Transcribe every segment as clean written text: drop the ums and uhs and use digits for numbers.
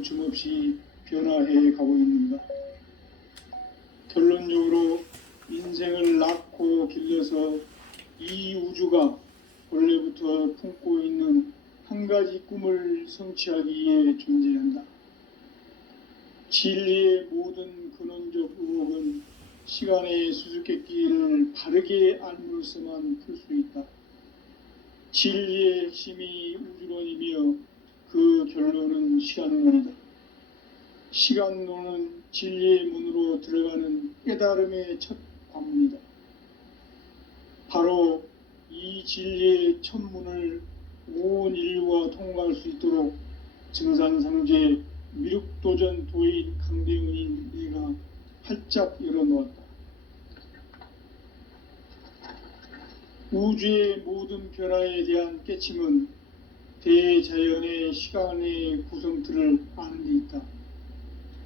멈춤없이 변화해 가고 있는가. 결론적으로 인생을 낳고 길러서 이 우주가 원래부터 품고 있는 한 가지 꿈을 성취하기 위해 존재한다. 진리의 모든 근원적 의혹은 시간의 수수께끼를 바르게 알므로서만 풀 수 있다. 진리의 핵심이 우주론이며 그 결론은 시간론이다. 시간론은 진리의 문으로 들어가는 깨달음의 첫 관문이다. 바로 이 진리의 첫 문을 온 인류가 통과할 수 있도록 증산상제 미륵도전 도인 강대훈인 내가 활짝 열어놓았다. 우주의 모든 변화에 대한 깨침은 대자연의 시간의 구성틀을 아는 데 있다.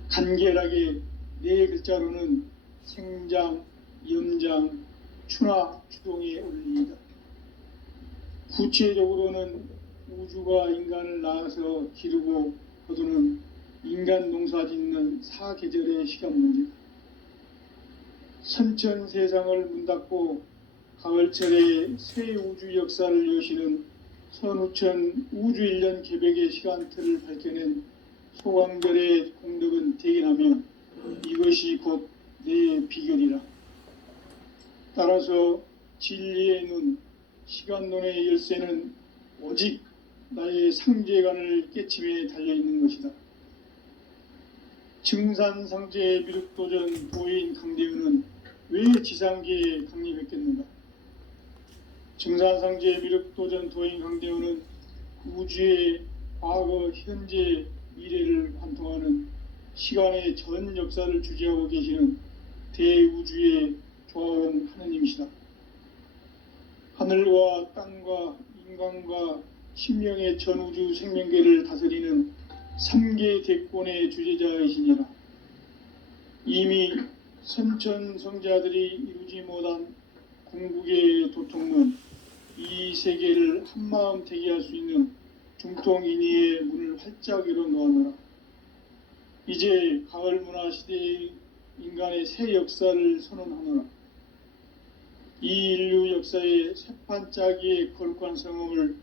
간결하게 네 글자로는 생장, 연장, 추나 추동의 원리이다. 구체적으로는 우주가 인간을 낳아서 기르고 거두는 인간 농사 짓는 사계절의 시간 문제다. 선천 세상을 문 닫고 가을철에 새 우주 역사를 여시는 선우천 우주 1년 개백의 시간틀을 밝혀낸 소광별의 공덕은 대견하며 이것이 곧 내 비결이라. 따라서 진리의 눈, 시간론의 열쇠는 오직 나의 상제관을 깨침에 달려있는 것이다. 증산상제 미륵도전 도인 강대훈은 왜 지상계에 강림했겠는가? 증산상제 미륵도전 도인 강대훈은 우주의 과거, 현재, 미래를 관통하는 시간의 전 역사를 주재하고 계시는 대우주의 조화원 하느님이시다. 하늘과 땅과 인간과 신명의 전우주 생명계를 다스리는 3계 대권의 주재자이시니라. 이미 선천성자들이 이루지 못한 궁극의 도통문, 이 세계를 한마음 대기할 수 있는 중통인의의 문을 활짝 열어놓아노라. 이제 가을 문화 시대의 인간의 새 역사를 선언하노라. 이 인류 역사의 새판짜기의 거룩한 성음을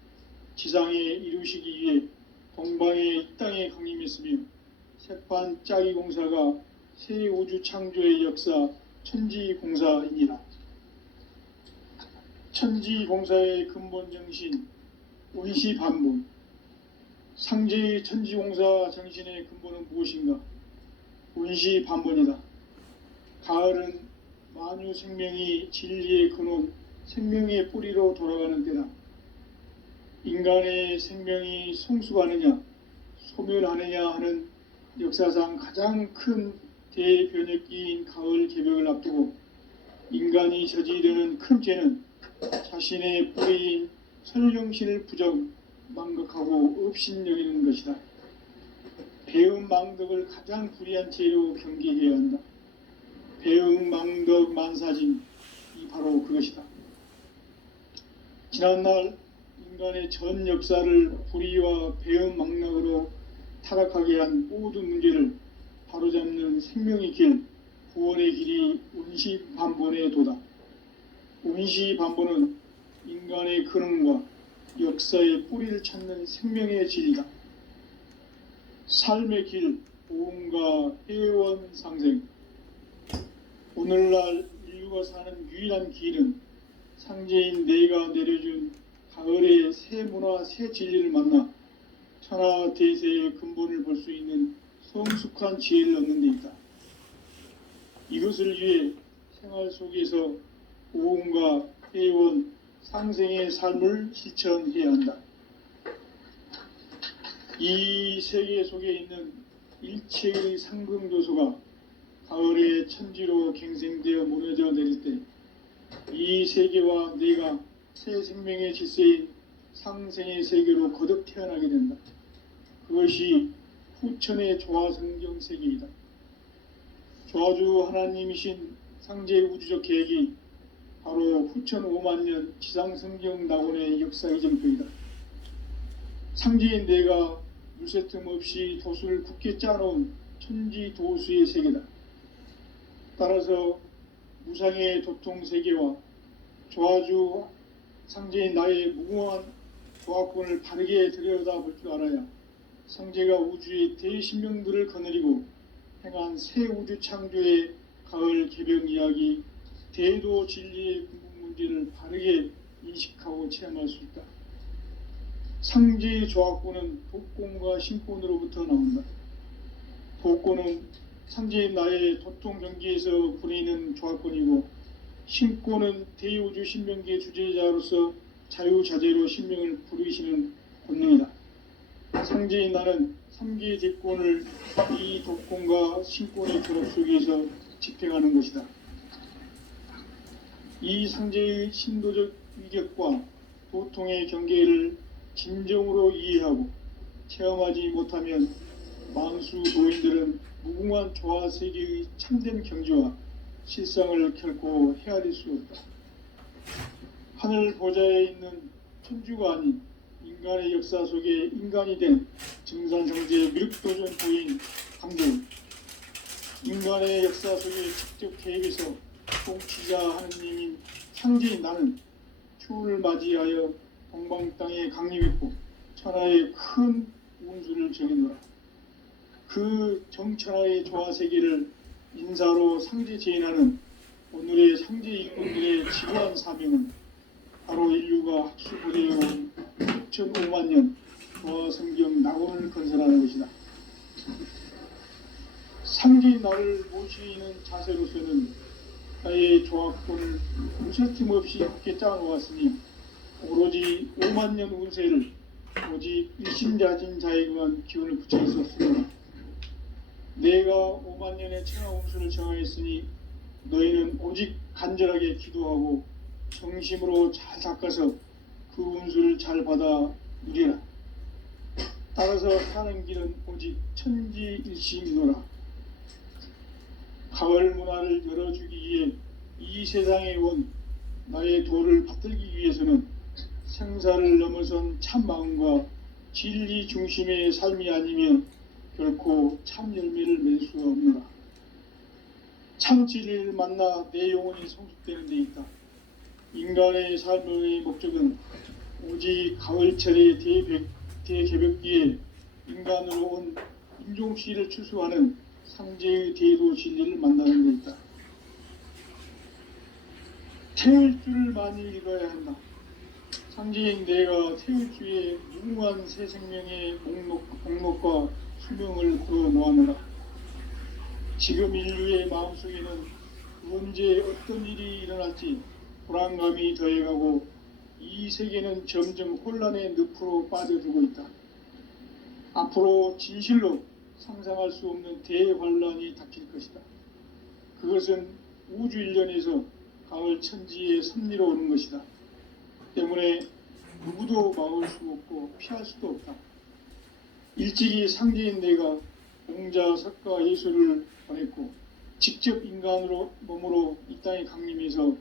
지상에 이루시기 위해 동방의 이 땅에 강림했으며 새판짜기 공사가 새 우주 창조의 역사 천지공사이니라. 천지공사의 근본 정신 원시반본, 상제의 천지공사 정신의 근본은 무엇인가? 원시반본이다. 가을은 만유 생명이 진리의 근원, 생명의 뿌리로 돌아가는 때다. 인간의 생명이 성숙하느냐, 소멸하느냐 하는 역사상 가장 큰 대변혁기인 가을 개벽을 앞두고 인간이 저지르는 큰 죄는 자신의 뿌리인 설령신을 망각하고 업신여기는 것이다. 배음 망덕을 가장 불의한 죄로 경계해야 한다. 배음 망덕 만사짐이 바로 그것이다. 지난날 인간의 전 역사를 불의와 배음 망락으로 타락하게 한 모든 문제를 바로잡는 생명의 길, 구원의 길이 원시반본의 도다. 원시반본은 인간의 근원과 역사의 뿌리를 찾는 생명의 진리다. 삶의 길, 보험과 회원 상생. 오늘날 인류가 사는 유일한 길은 상제인 내가 내려준 가을의 새 문화, 새 진리를 만나 천하 대세의 근본을 볼 수 있는 성숙한 지혜를 얻는 데 있다. 이것을 위해 생활 속에서 보험과 회원, 상생의 삶을 실천해야 한다. 이 세계 속에 있는 일체의 상승조소가 가을의 천지로 갱생되어 무너져 내릴 때 이 세계와 내가 새 생명의 질서인 상생의 세계로 거듭 태어나게 된다. 그것이 후천의 조화성경 세계이다. 조화주 하나님이신 상제의 우주적 계획이 바로 후천 5만 년 지상성경 낙원의 역사의 정표이다. 상제인 내가 무쇠틈 없이 돛을 굳게 짜놓은 천지도수의 세계다. 따라서 무상의 도통 세계와 조화주 상제인 나의 무궁한 조합권을 바르게 들여다볼 줄 알아야 상제가 우주의 대신명들을 거느리고 행한 새 우주 창조의 가을 개벽 이야기, 대도 진리의 궁극 문제를 바르게 인식하고 체험할 수 있다. 상제의 조합권은 독권과 신권으로부터 나온다. 독권은 상제인 나의 도통 경기에서 부리는 조합권이고, 신권은 대우주 신명기의 주제자로서 자유자재로 신명을 부르시는 권능이다. 상제인 나는 3개의 대권을 이 독권과 신권의 결합 속에서 집행하는 것이다. 이 상제의 신도적 위격과 도통의 경계를 진정으로 이해하고 체험하지 못하면 만수 도인들은 무궁한 조화 세계의 참된 경지와 실상을 결코 헤아릴 수 없다. 하늘 보좌에 있는 천주가 아닌 인간의 역사 속에 인간이 된 증산성제의 미륵도전 도인 강등, 인간의 역사 속에 직접 개입해서 통치자 하느님인 상제인 나는 추운을 맞이하여 동방 땅에 강림했고 천하의 큰 운수를 정해놓아 그 정천하의 조화 세계를 인사로 상제 제인하는 오늘의 상제 일꾼들의 지구한 사명은 바로 인류가 학수부대해온 6,500만 년 조화 성경 낙원을 건설하는 것이다. 상제인 나를 모시는 자세로서는 나의 조합권을 무쇠틈 없이 굳게 짜놓았으니 오로지 5만 년 운세를 오직 일심자진 자에게만 기운을 붙여 있었으므로 내가 5만 년의 천하 운수를 정하였으니 너희는 오직 간절하게 기도하고 정심으로 잘 닦아서 그 운수를 잘 받아 누리라. 따라서 사는 길은 오직 천지일심이노라. 가을 문화를 열어주기 위해 이 세상에 온 나의 도를 받들기 위해서는 생사를 넘어선 참 마음과 진리 중심의 삶이 아니면 결코 참 열매를 맺을 수가 없노라. 참 진리를 만나 내 영혼이 성숙되는 데 있다. 인간의 삶의 목적은 오직 가을철의 대개벽 뒤에 인간으로 온 인종씨를 추수하는 상제의 대도 진리를 만나는 데 있다. 태울 줄을 많이 읽어야 한다. 상제인 내가 태울 주의 무궁한 새 생명의 목록과 수명을 걸어 놓아노라. 지금 인류의 마음속에는 언제 어떤 일이 일어날지 불안감이 더해가고 이 세계는 점점 혼란의 늪으로 빠져들고 있다. 앞으로 진실로 상상할 수 없는 대환란이 닥칠 것이다. 그것은 우주 일련에서 가을 천지의 섭리로 오는 것이다. 때문에 누구도 막을 수 없고 피할 수도 없다. 일찍이 상제인 내가 공자, 석가, 예수를 보냈고 직접 인간으로 몸으로 이 땅에 강림해서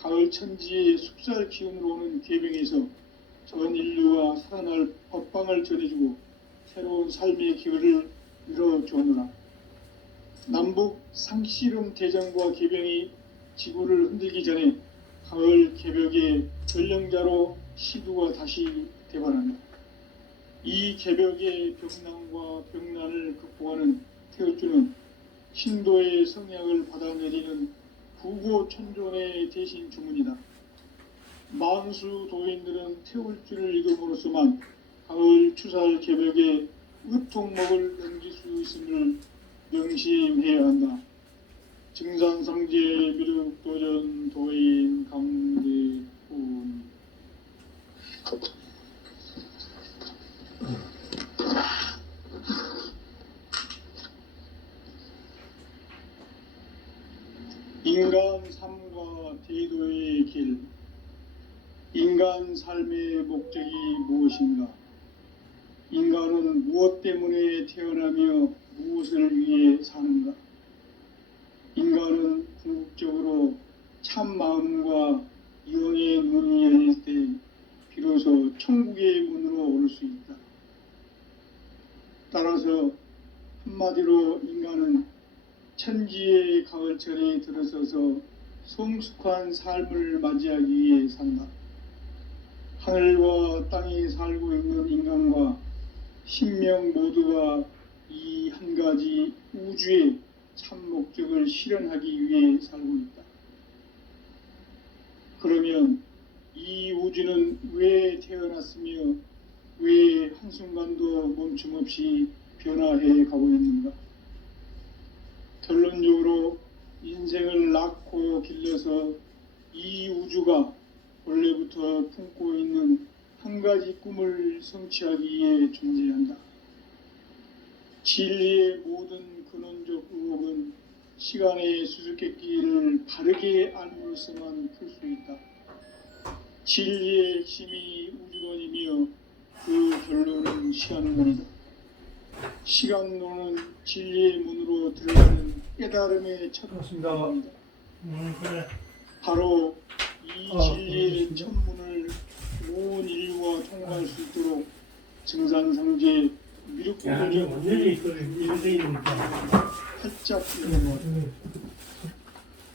가을 천지의 숲살 기운으로 오는 계병에서 전 인류와 살아날 법방을 전해주고 새로운 삶의 기회를 이뤄주었노라. 남북 상씨름 대전과 계병이 지구를 흔들기 전에 가을 개벽의 전령자로 시두가 다시 대발한다. 이 개벽의 벽난과 벽난을 극복하는 태울주는 신도의 성약을 받아내리는 구고천존의 대신 주문이다. 만수 도인들은 태울주를 읽음으로써만 가을 추살 개벽의 의통목을 넘길 수 있음을 명심해야 한다. 증산성제 미륵도전 도인 강대훈. 인간 삶과 대도의 길. 인간 삶의 목적이 무엇인가? 인간은 무엇 때문에 태어나며 무엇을 위해 사는가? 인간은 궁극적으로 참 마음과 영의 눈이 열릴 때 비로소 천국의 문으로 오를 수 있다. 한마디로 인간은 천지의 가을철에 들어서서 성숙한 삶을 맞이하기 위해 산다. 하늘과 땅에 살고 있는 인간과 신명 모두가 이 한 가지 우주의 참 목적을 실현하기 위해 살고 있다. 그러면 이 우주는 왜 태어났으며 왜 한순간도 멈춤 없이 변화해 가고 있는가? 결론적으로 인생을 낳고 길러서 이 우주가 원래부터 품고 있는 한 가지 꿈을 성취하기 위해 존재한다. 진리의 모든 근원적 의혹은 시간의 수수께끼를 바르게 알므로서만 풀 수 있다. 진리의 핵심이 우주론이며 그 결론은 시간론이다. 시간론은 진리의 문으로 들어가는 깨달음의 첫 문입니다. 그래. 바로 이 진리의 첫 문을 온 인류가 통과할 수 있도록 증산상제 미륵보존적 완전히 이렇게 있으니까 활짝 열어놓았다.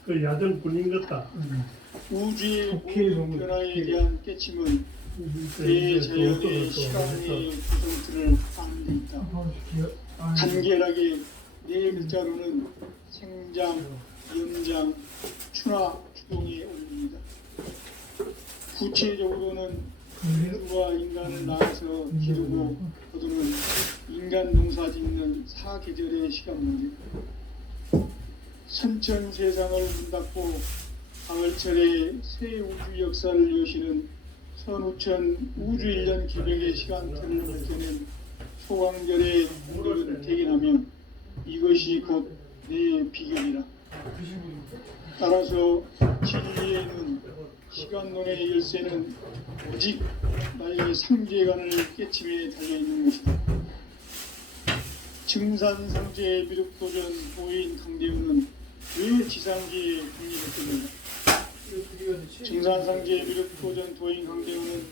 그 야전 군인 같다. 우주의 모든 변화에 대한 깨침은 대자연의 시간의 구성틀을 아는 데 있다. 간결하게 네 글자로는 생장, 연장, 추나, 추동에 올립니다. 구체적으로는 인류가 인간을 낳아서 기르고 거두는 인간 농사 짓는 사계절의 시간문제. 선천 세상을 문 닫고 가을철에 새 우주 역사를 여시는 선우천 우주 1년 기백의 시간틀을 밝혀낸 소강절의 공덕은 대견하며 이것이 곧 내 비결이라. 따라서 진리에는 시간론의 열쇠는 오직 나의 상제관을 깨침에 달려있는 것이다. 증산상제의 미륵도전 도인 강대우는 왜 지상계에 국립했겠는가? 증산상제의 미륵도전 도인 강대우는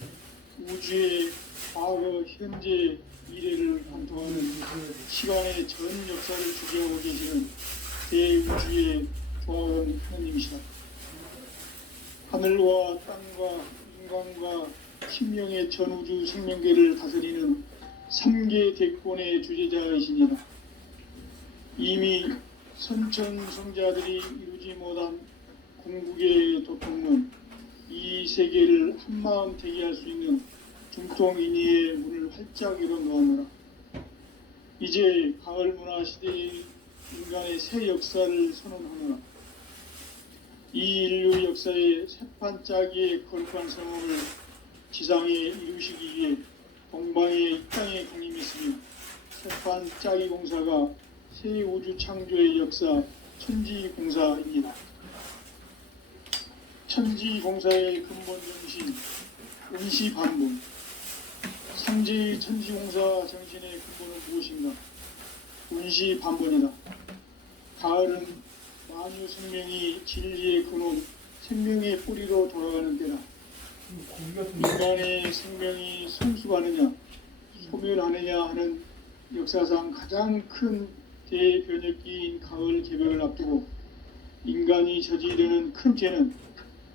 우주의 과거, 현재, 미래를 관통하는 시간의 전 역사를 주재하고 계시는 대우주의 조화원 하나님이시다. 하늘과 땅과 인간과 신명의 전우주 생명계를 다스리는 3개 대권의 주제자이시니라. 이미 선천성자들이 이루지 못한 궁극의 도통론, 이 세계를 한마음 대기할 수 있는 중통인의의 문을 활짝 열어놓으라. 이제 가을 문화 시대의 인간의 새 역사를 선언하노라. 이 인류 역사의 새판짜기의 거룩한 성험을 지상에 이루시기 위해 동방의 이 땅에 강림했으며 새판짜기 공사가 새 우주 창조의 역사 천지공사입니다. 천지공사의 근본 정신 운시반본. 상제의 천지공사 정신의 근본은 무엇인가? 운시반본이다. 가을은 만유 생명이 진리의 근원, 생명의 뿌리로 돌아가는 때다. 인간의 생명이 성숙하느냐, 소멸하느냐 하는 역사상 가장 큰 대변혁기인 가을 개벽을 앞두고 인간이 저지르는 큰 죄는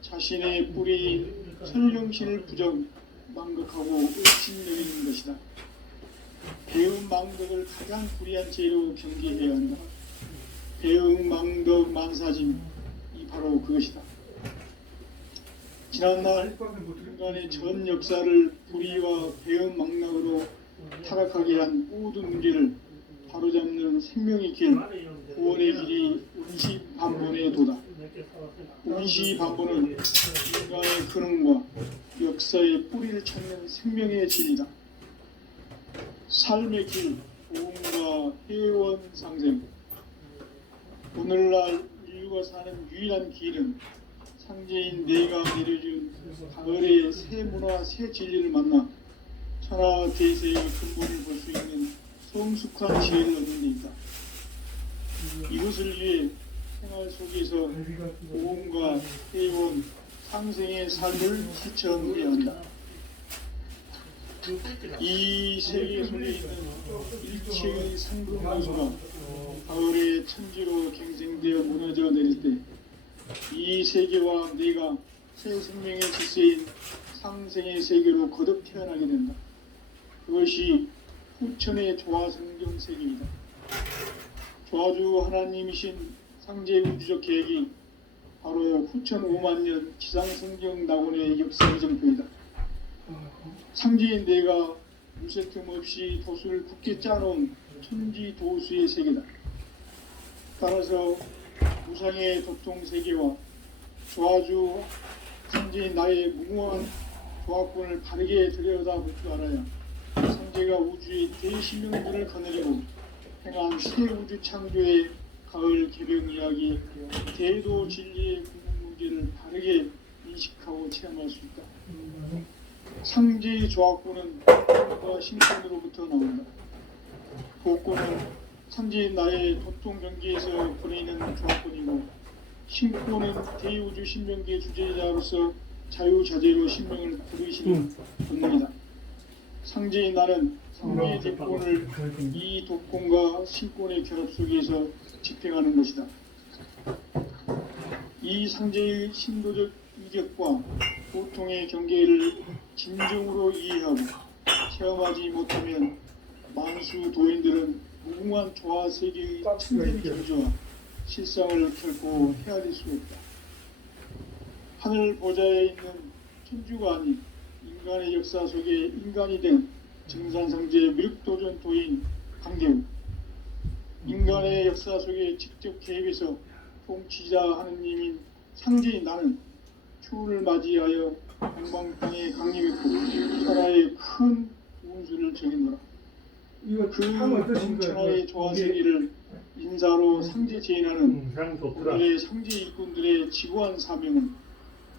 자신의 뿌리인 설령신을 부정, 망극하고 의심여기는 것이다. 배음 망덕을 가장 불의한 죄로 경계해야 한다. 배응, 망덕, 만사짐, 이 바로 그것이다. 지난날 인간의 전 역사를 불의와 배응, 망락으로 타락하게 한 모든 문제를 바로잡는 생명의 길, 구원의 길이 운시반본의 도다. 운시반본은 인간의 근원과 역사의 뿌리를 찾는 생명의 진리다. 삶의 길, 보험과 회원 상생. 오늘날 인류가 사는 유일한 길은 상제인 내가 내려준 가을의 새 문화, 새 진리를 만나 천하 대세의 근본을 볼 수 있는 성숙한 지혜를 얻는 데 있다. 이것을 위해 생활 속에서 보험과 회원, 상생의 삶을 실천해야 한다. 이 세계 속에 있는 일체의 상금문수가 가을의 천지로 갱생되어 무너져 내릴 때 이 세계와 내가 새 생명의 질서인 상생의 세계로 거듭 태어나게 된다. 그것이 후천의 조화성경 세계이다. 조화주 하나님이신 상제 우주적 계획이 바로 후천 5만 년 지상성경 낙원의 역사 이정표이다. 상제인 내가 무쇠 틈 없이 도수를 굳게 짜놓은 천지 도수의 세계다. 따라서 무상의 도통 세계와 조화주 상제인 나의 무모한 조합권을 바르게 들여다볼 줄 알아야 상제가 우주의 대신령들을 거느리고 행한 새 우주 창조의 가을 개벽 이야기, 대도 진리의 궁극 문제를 바르게 인식하고 체험할 수 있다. 상제의 조합권은 과 신권으로부터 나온다. 도권은 상제인 나의 도통 경계에서 보내는 조합권이고, 신권은 대우주 신명계 주제자로서 자유자재로 신명을 부르시는 권능이다. 상제인 나는 상제의 대권을 이 도권과 신권의 결합 속에서 집행하는 것이다. 이 상제의 신도적 이격과 보통의 경계를 진정으로 이해하고 체험하지 못하면 만수 도인들은 무궁한 조화 세계의 참된 경주와 실상을 결코 헤아릴 수 없다. 하늘 보좌에 있는 천주가 아닌 인간의 역사 속에 인간이 된 증산상제 미륵도전 도인 강대우, 인간의 역사 속에 직접 개입해서 통치자 하느님인 상제인 나는 추운을 맞이하여 동방땅에 강림했고 천하의 큰 운수를 정해노라. 그 천하의 조화세계를 인사로 상제 제인하는 오늘의 상제 일꾼들의 지구한 사명은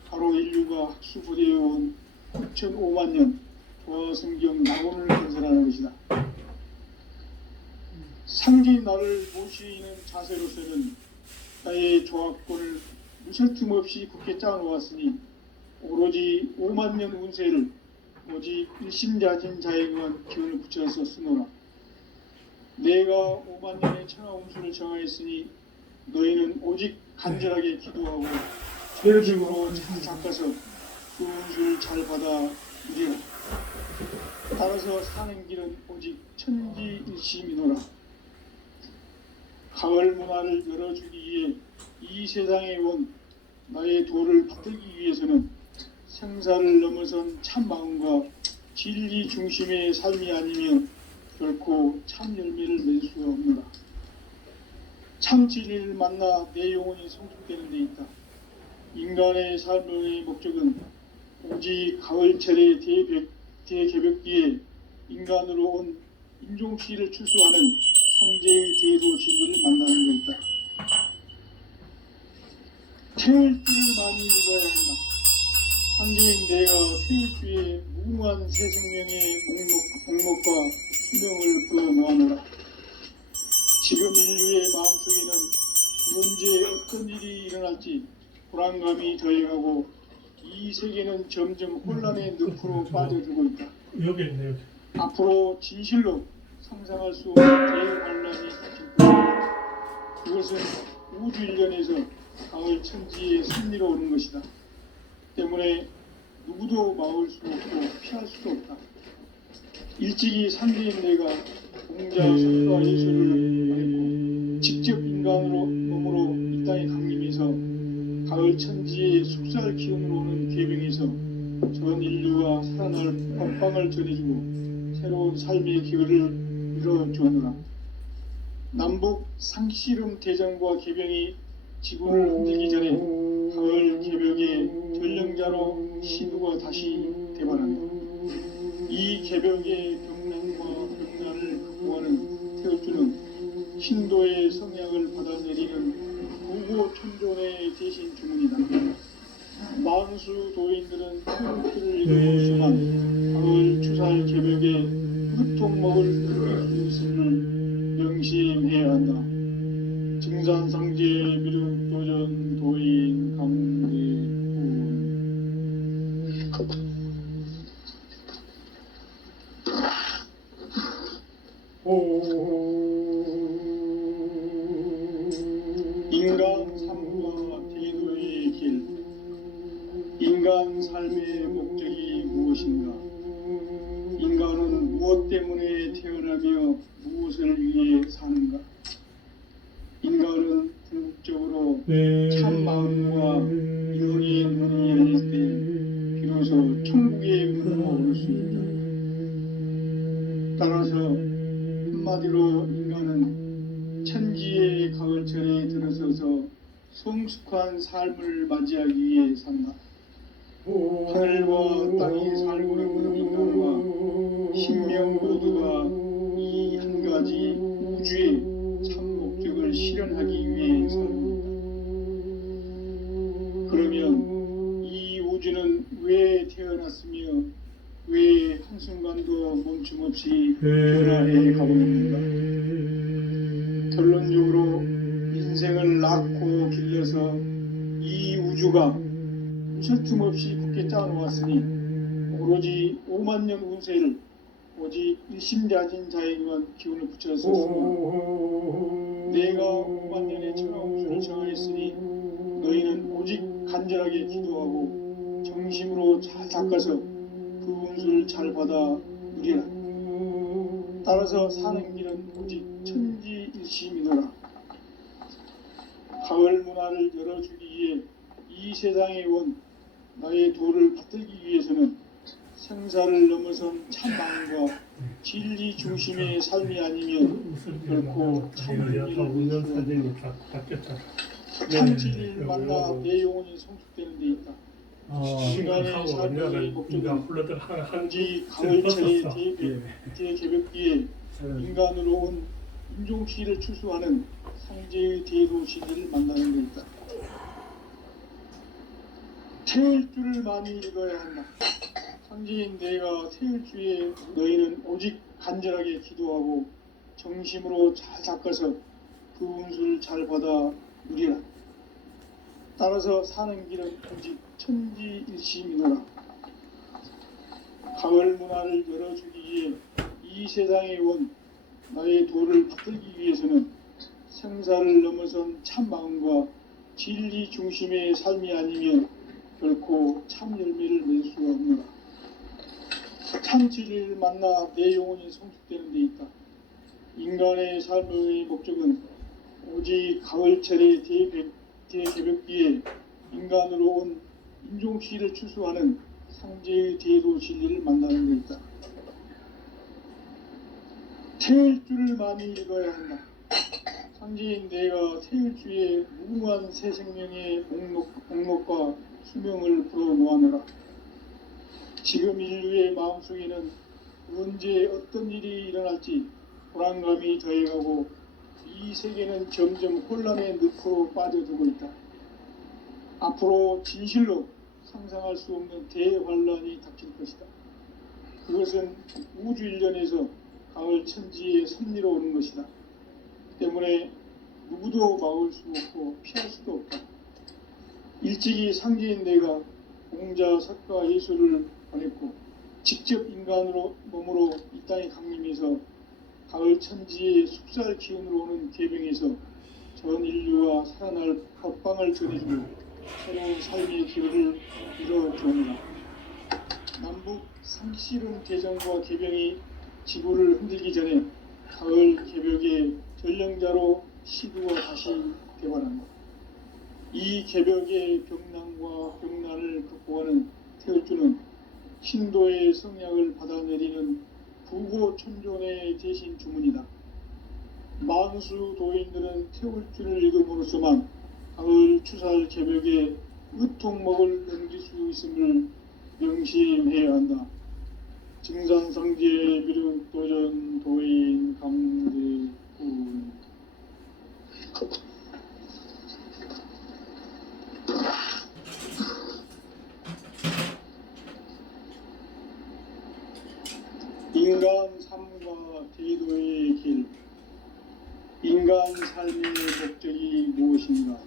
바로 인류가 학수고대해온 9,5만 년 조화성경 낙원을 건설하는 것이다. 상제인 나를 모시는 자세로서는 나의 조합권을 무쇠 틈 없이 굳게 짜놓았으니 오로지 5만 년 운세를 오직 일심자진 자에게만 기운을 붙여서 쓰노라. 내가 5만 년의 천하 운수를 정하였으니 너희는 오직 간절하게 기도하고 정식으로 잘 닦아서 그 운수를 잘 받아 누리라. 따라서 사는 길은 오직 천지일심이노라. 가을 문화를 열어주기 위해 이 세상에 온 나의 도를 받들기 위해서는 생사를 넘어선 참 마음과 진리 중심의 삶이 아니면 결코 참 열매를 맺을 수가 없노라. 참 진리를 만나 내 영혼이 성숙되는 데 있다. 인간의 삶의 목적은 오직 가을철의 대개벽기에 인간으로 온 인종시를 추수하는 상제의 대도 진리를 만나는 데 있다. 태을 줄을 많이 읽어야 한다. 상제인 내가 태일주의 무궁한 새 생명의 목록과 수명을 불어모아노라. 지금 인류의 마음속에는 언제 어떤 일이 일어날지 불안감이 더해가고 이 세계는 점점 혼란의 늪으로 빠져들고 있다. 여기 있네 여기. 앞으로 진실로 상상할 수 없는 대환란이 닥칠 것이다. 그것은 우주 일련에서 가을 천지의 승리로 오는 것이다. 때문에 누구도 막을 수 없고 피할 수도 없다. 일찍이 상제인 내가 공자 석가 예술을 말했고 직접 인간으로 몸으로 이 땅에 강림해서 가을 천지의 숙살 기운으로 오는 계병에서 전 인류가 살아날 법방을 전해주고 새로운 삶의 기회를 이뤄주느라. 남북 상씨름 대전과 계병이 지구를 흔들기 전에 가을 개벽의 전령자로 시부가 다시 대발한다. 이 개벽의 병난과 병난을 극복하는 태극주는 신도의 성향을 받아내리는 구고 천존의 대신 주문이다. 만수 도인들은 태극주를 읽어보지만 가을 추살 개벽의 흑통목을 느낄 수 있음을 명심해야 한다. 증산상제 미륵도전 도인 강대군. 인간 삶과 제도의 길, 인간 삶의 목적이 무엇인가? 인간은 무엇 때문에 태어나며 무엇을 위해 사는가? 인간은 궁극적으로 참 마음과 영의 눈이 열릴 때 비로소 천국의 문으로 올 수 있다. 따라서 한마디로 인간은 천지의 가을철에 들어서서 성숙한 삶을 맞이하기 위해 산다. 하늘과 땅에 살고 있는 인간과 신명 모두가 이 한 가지 우주의 참 목적을 실현하기 위해 삽니다. 그러면 이 우주는 왜 태어났으며 왜 한순간도 멈춤없이 변화해 가고 있는가? 결론적으로 인생을 낳고 길러서 이 우주가 쉴틈 없이 굳게 짜놓았으니 오로지 5만 년 운세를 오직 일심자진 자에게만 기운을 붙였었으며 내가 5만 년의 천하운수를 정하였으니 너희는 오직 간절하게 기도하고 정심으로 잘 닦아서 그 운수를 잘 받아 누리라. 따라서 사는 길은 오직 천지일심이노라. 가을 문화를 열어주기 위해 이 세상에 온 나의 도를 받들기 위해서는 생사를 넘어선 참마음과 진리 중심의 삶이 아니면 결코 참 진리를 만나 내 영혼이 성숙되는 데 있다. 인간의 삶의 목적은 한지 가을철의 대개벽기에 인간으로 온 인종시를 추수하는 상제의 대도 진리를 만나는 데 있다. 태울 줄을 많이 읽어야 한다. 상제인 내가 태울 주에 너희는 오직 간절하게 기도하고 정심으로 잘 닦아서 그 운수를 잘 받아 누리라. 따라서 사는 길은 오직 천지일심이노라. 가을 문화를 열어주기 위해 이 세상에 온 나의 도를 받들기 위해서는 생사를 넘어선 참마음과 진리 중심의 삶이 아니면 결코 참 열매를 맺을 수가 없노라. 참 진리를 만나 내 영혼이 성숙되는 데 있다. 인간의 삶의 목적은 오직 가을철의 대개벽기에 인간으로 온 인종시를 추수하는 상제의 대도 진리를 만나는 데 있다. 태울 줄을 많이 읽어야 한다. 상제인 내가 태울 주에 무궁한 새 생명의 목록과 수명을 불어놓아노라. 지금 인류의 마음속에는 언제 어떤 일이 일어날지 불안감이 더해가고 이 세계는 점점 혼란의 늪으로 빠져들고 있다. 앞으로 진실로 상상할 수 없는 대환란이 닥칠 것이다. 그것은 우주 일련에서 가을 천지에 섭리로 오는 것이다. 때문에 누구도 막을 수 없고 피할 수도 없다. 일찍이 상제인 내가 공자, 석가, 예수를 보냈고 직접 인간으로 몸으로 이 땅에 강림해서 가을 천지의 숙살 기운으로 오는 계병에서 전 인류와 살아날 합방을 전해주고 새로운 삶의 기회를 이뤄주옵니다. 남북 상실은 대전과 계병이 지구를 흔들기 전에 가을 개벽의 전령자로 시두어 다시 개발한다. 이 개벽의 병난과 병난을 극복하는 태울주는 신도의 성약을 받아내리는 부고천존의 대신 주문이다. 만수 도인들은 태울주를 읽음으로써만 가을 추살 개벽의 으통목을 넘길 수 있음을 명심해야 한다. 증산상제 미륵 도전 도인 강대군. 인간 삶과 제도의 길. 인간 삶의 목적이 무엇인가?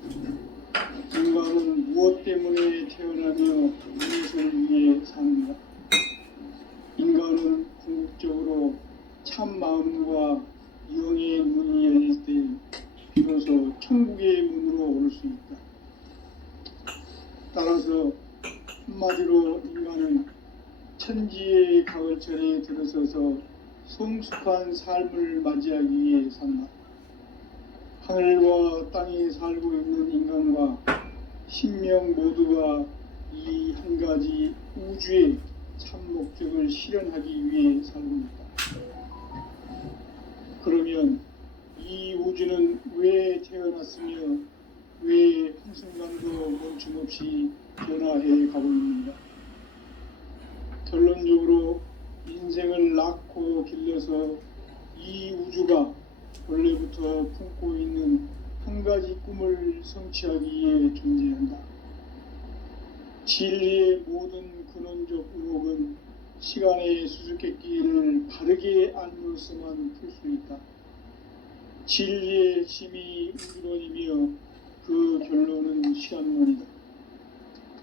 인간은 무엇 때문에 태어나며 무엇을 위해 사는가? 인간은 궁극적으로 참 마음과 영의 문이 열릴 때 비로소 천국의 문으로 오를 수 있다. 따라서 한마디로 인간은 천지의 가을철에 들어서서 성숙한 삶을 맞이하기 위해 산다. 하늘과 땅에 살고 있는 인간과 신명 모두가 이 한 가지 우주의 참 목적을 실현하기 위해 살고 있다. 그러면 이 우주는 왜 태어났으며 왜 한순간도 멈춤없이 변화해 가고 있는가? 결론적으로 인생을 낳고 길러서 이 우주가 원래부터 품고 있는 한 가지 꿈을 성취하기 위해 존재한다. 진리의 모든 근원적 의혹은 시간의 수수께끼를 바르게 알므로서만 풀 수 있다. 진리의 핵심이 우주론이며 그 결론은 시간론이다.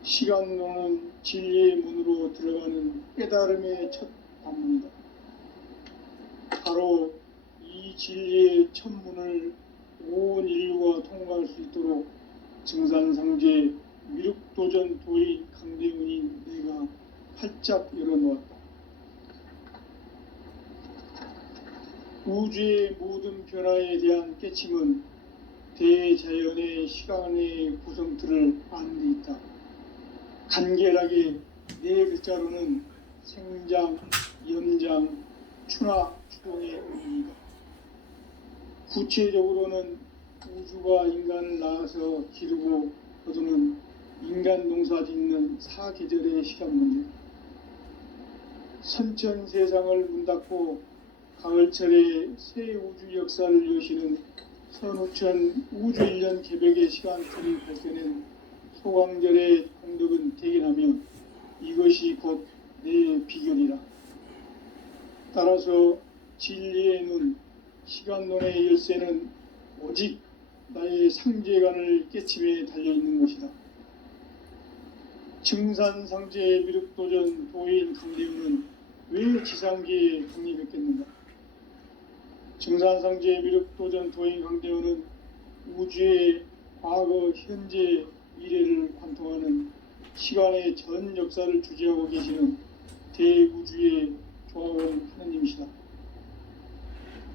시간론은 진리의 문으로 들어가는 깨달음의 첫 관문이다. 바로 이 진리의 첫 문을 온 인류가 통과할 수 있도록 증산상제 미륵도전 도인 강대훈인 내가 활짝 열어놓았다. 우주의 모든 변화에 대한 깨침은 대자연의 시간의 구성틀을 아는 데 있다. 간결하게 네 글자로는 생장, 연장, 추나 추동의 의미이다. 구체적으로는 우주가 인간을 낳아서 기르고 거두는 인간 농사 짓는 사계절의 시간 문제. 선천 세상을 문 닫고 가을철에 새 우주 역사를 여시는 선우천 우주 1년 개벽의 시간틀이 발견한 소강절의 공덕은 대견하며 이것이 곧 내 비결이라. 따라서 진리의 눈, 시간론의 열쇠는 오직 나의 상제관을 깨침에 달려있는 것이다. 증산상제 미륵도전 도인 강대훈은 왜 지상계에 독립했겠는가? 증산상제 미륵도전 도인 강대훈은 우주의 과거, 현재, 미래를 관통하는 시간의 전 역사를 주재하고 계시는 대우주의 조화원 하느님이시다.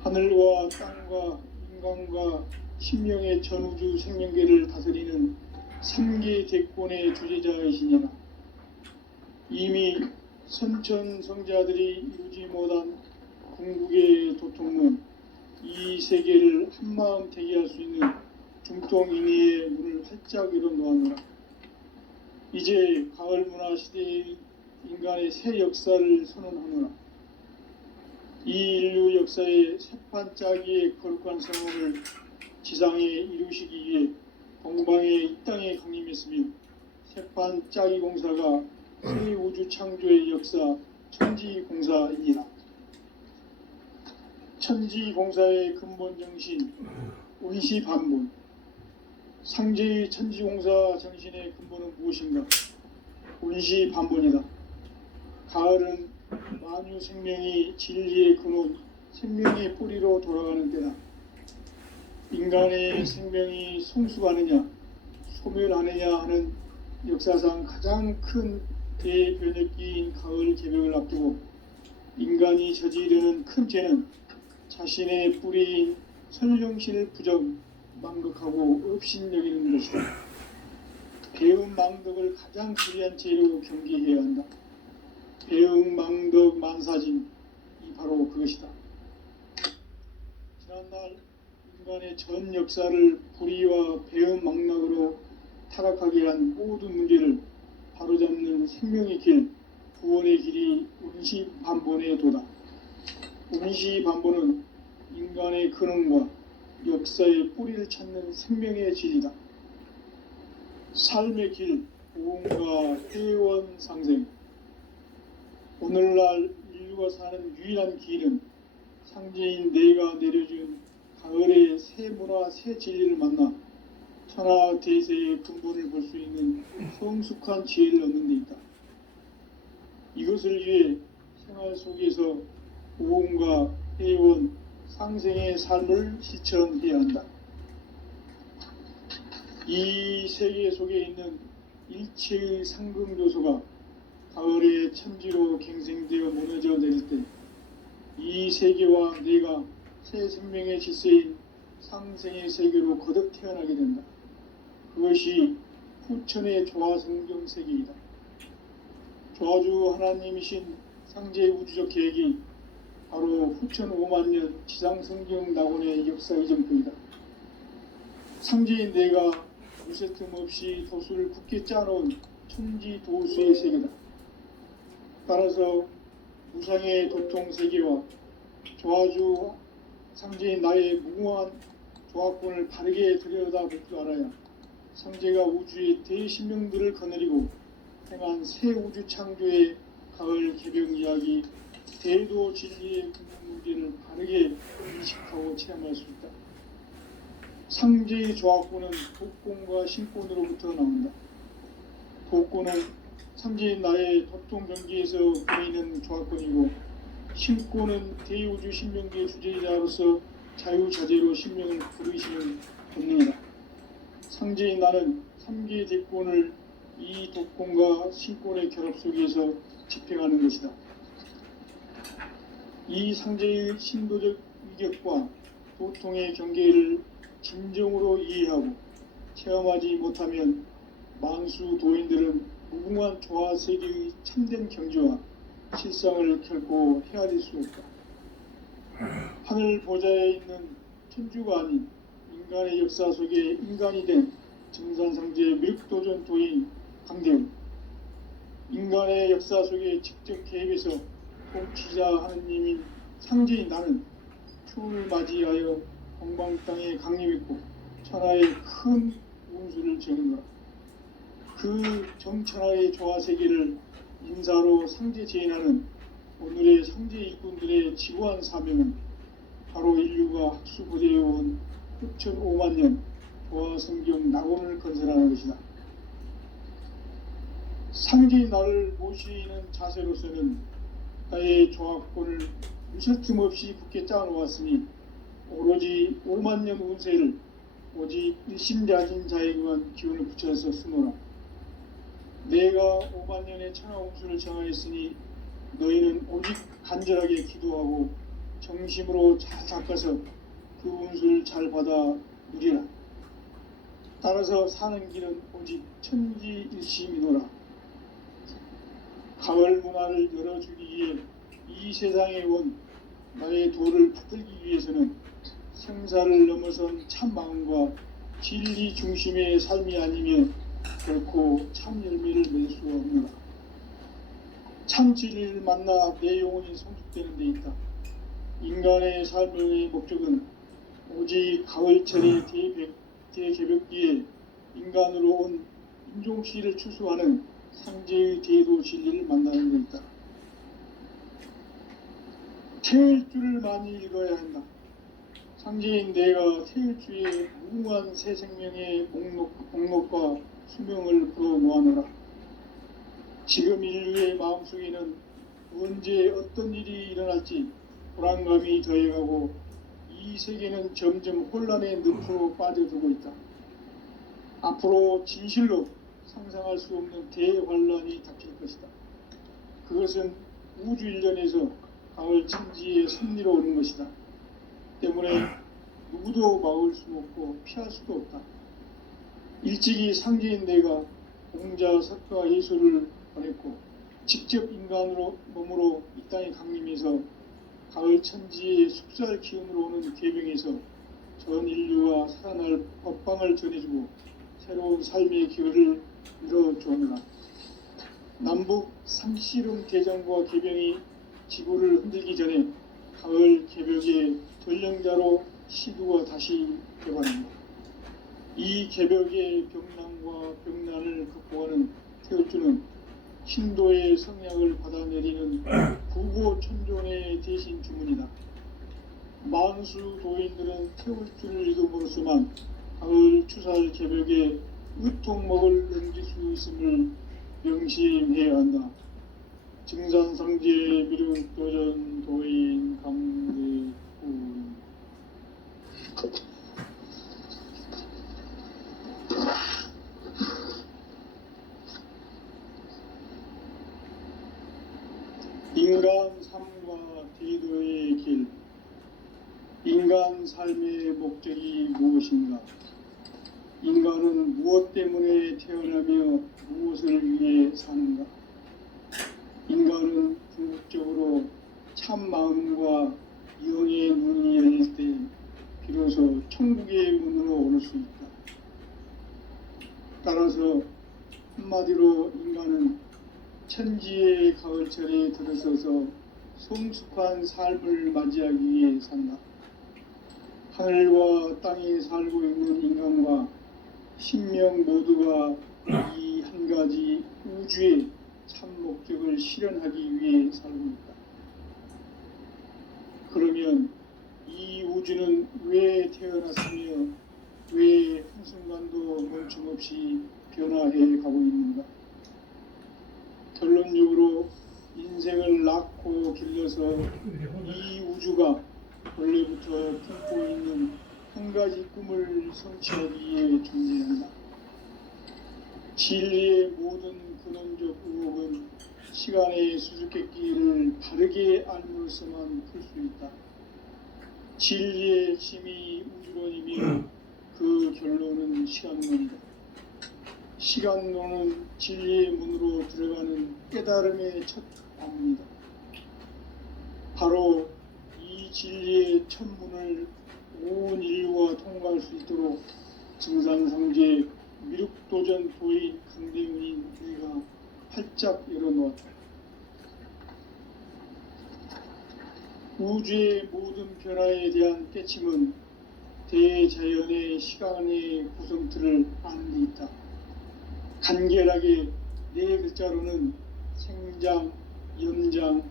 하늘과 땅과 인간과 신명의 전우주 생명계를 다스리는 3계 대권의 주재자이시니라. 이미 선천성자들이 이루지 못한 궁극의 도통문, 이 세계를 한마음 대기할 수 있는 중통인의의 문을 활짝 열어놓았노라. 이제 가을 문화 시대의 인간의 새 역사를 선언하노라. 이 인류 역사의 새판 짜기의 거룩한 성공을 지상에 이루시기 위해 동방의 이 땅에 강림했으며 새판 짜기 공사가 새 우주 창조의 역사 천지공사이니라. 천지공사의 근본 정신 운시반본. 상제의 천지공사 정신의 근본은 무엇인가? 운시반본이다. 가을은 만유 생명이 진리의 근원, 생명의 뿌리로 돌아가는 때다. 인간의 생명이 성숙하느냐, 소멸하느냐 하는 역사상 가장 큰 대변혁기인 가을 개벽을 앞두고 인간이 저지르는 큰 죄는 자신의 뿌리인 설령신을 부정, 망극하고 업신여기는 것이다. 배움 망덕을 가장 불리한 죄로 경계해야 한다. 배움 망덕 만사진, 이 바로 그것이다. 지난날 인간의 전 역사를 불의와 배움 망락으로 타락하게 한 모든 문제를 바로잡는 생명의 길, 구원의 길이 운시반본의 도다. 운시반본은 인간의 근원과 역사의 뿌리를 찾는 생명의 질이다. 삶의 길, 보험과 회원 상생. 오늘날 인류가 사는 유일한 길은 상제인 내가 내려준 가을의 새 문화, 새 진리를 만나 천하 대세의 근본을 볼 수 있는 성숙한 지혜를 얻는 데 있다. 이것을 위해 생활 속에서 보험과 회원, 상생의 삶을 실천해야 한다. 이 세계 속에 있는 일체의 상금 요소가 가을의 천지로 갱생되어 무너져 내릴 때 이 세계와 내가 새 생명의 질서인 상생의 세계로 거듭 태어나게 된다. 그것이 후천의 조화성경 세계이다. 조화주 하나님이신 상제의 우주적 계획이 바로 후천 5만년 지상성경 낙원의 역사 이정표이다. 상제인 내가 무쇠틈 없이 도수를 굳게 짜놓은 천지 도수의 세계다. 따라서 무상의 도통 세계와 조화주 상제인 나의 무궁한 조합권을 바르게 들여다볼 줄 알아야 상제가 우주의 대신명들을 거느리고 행한 새 우주 창조의 가을 개병 이야기 대도 진리의 근본 문제를 바르게 인식하고 체험할 수 있다. 상제의 조합권은 독권과 신권으로부터 나온다. 독권은 상제인 나의 도통 경기에서 보이는 조합권이고, 신권은 대우주 신명계의 주제자로서 자유자재로 신명을 부르시는 본능이다. 상제인 나는 3개의 대권을 이 독권과 신권의 결합 속에서 집행하는 것이다. 이 상제의 신도적 위격과 도통의 경계를 진정으로 이해하고 체험하지 못하면 만수 도인들은 무궁한 조화 세계의 참된 경지와 실상을 결코 헤아릴 수 없다. 하늘 보좌에 있는 천주가 아닌 인간의 역사 속에 인간이 된 증산상제 밀도전 도인 강대훈, 인간의 역사 속에 직접 개입해서 통치자 하느님인 상제인 나는 추운을 맞이하여 동방 땅에 강림했고 천하의 큰 운수를 지는거라. 그 정천하의 조화세계를 인사로 상제 제인하는 오늘의 상제 일꾼들의 지구한 사명은 바로 인류가 학수고대해온 후천 5만년 조화성경 낙원을 건설하는 것이다. 상제인 나를 모시는 자세로서는 나의 조합권을 무쇠틈 없이 굳게 짜놓았으니 오로지 5만년 운세를 오직 일심자진 자에게만 기운을 붙여서 쓰노라. 내가 5만년의 천하운수를 정하였으니 너희는 오직 간절하게 기도하고 정심으로 잘 닦아서 그 운수를 잘 받아 누리라. 따라서 사는 길은 오직 천지일심이노라. 가을 문화를 열어주기 위해 이 세상에 온 나의 도를 받들기 위해서는 생사를 넘어선 참 마음과 진리 중심의 삶이 아니면 결코 참 열매를 맺을 수 없노라. 참 진리를 만나 내 영혼이 성숙되는 데 있다. 인간의 삶의 목적은 오직 가을철의 대개벽기에 인간으로 온 인종시를 추수하는 상제의 대도 진리를 만나는 데 있다. 태일주를 많이 읽어야 한다. 상제인 내가 태일주의 무궁한 새 생명의 목록과 수명을 풀어놓아노라. 지금 인류의 마음속에는 언제 어떤 일이 일어날지 불안감이 더해가고 이 세계는 점점 혼란의 늪으로 빠져들고 있다. 앞으로 진실로 상상할 수 없는 대환란이 닥칠 것이다. 그것은 우주 일련에서 가을 천지의 섭리로 오는 것이다. 때문에 누구도 막을 수 없고 피할 수도 없다. 일찍이 상제인 내가 공자, 석가, 예수를 보냈고 직접 인간으로 몸으로 이 땅에 강림해서 가을 천지의 숙살 기운으로 오는 계명에서 전 인류가 살아날 법방을 전해주고 새로운 삶의 기회를 이뤄주었노라. 남북 상씨름 대전과 계병이 지구를 흔들기 전에 가을 개벽의 전령자로 시두가 다시 개관합니다. 이 개벽의 병난과 병난을 극복하는 태울주는 신도의 성약을 받아내리는 구고천존의 대신 주문이다. 만수 도인들은 태울주를 읽음으로써만 가을 추살 개벽에 의통목을 넘길 수 있음을 명심해야 한다. 증산상제 미륵도전 도인 강대훈. 궤도의 길. 인간 삶의 목적이 무엇인가? 인간은 무엇 때문에 태어나며 무엇을 위해 사는가? 인간은 궁극적으로 참 마음과 영의 문이 열릴 때 비로소 천국의 문으로 오를 수 있다. 따라서 한마디로 인간은 천지의 가을철에 들어서서 성숙한 삶을 맞이하기 위해 산다. 하늘과 땅에 살고 있는 인간과 신명 모두가 이 한 가지 우주의 참 목적을 실현하기 위해 살고 있다. 그러면 이 우주는 왜 태어났으며 왜 한순간도 멈춤없이 변화해 가고 있는가? 결론적으로 인생을 낳고 길러서 이 우주가 원래부터 품고 있는 한 가지 꿈을 성취하기 위해 존재한다. 진리의 모든 근원적 의혹은 시간의 수수께끼를 바르게 알므로서만 풀 수 있다. 진리의 핵심이 우주론이며 그 결론은 시간론이다. 시간론은 진리의 문으로 들어가는 깨달음의 첫 방문이다. 바로 이 진리의 첫 문을 온 인류가 통과할 수 있도록 증산상제 미륵도전 도인 강대훈인 내가 활짝 열어놓았다. 우주의 모든 변화에 대한 깨침은 대자연의 시간의 구성틀을 아는 데 있다. 간결하게 네 글자로는 생장, 연장,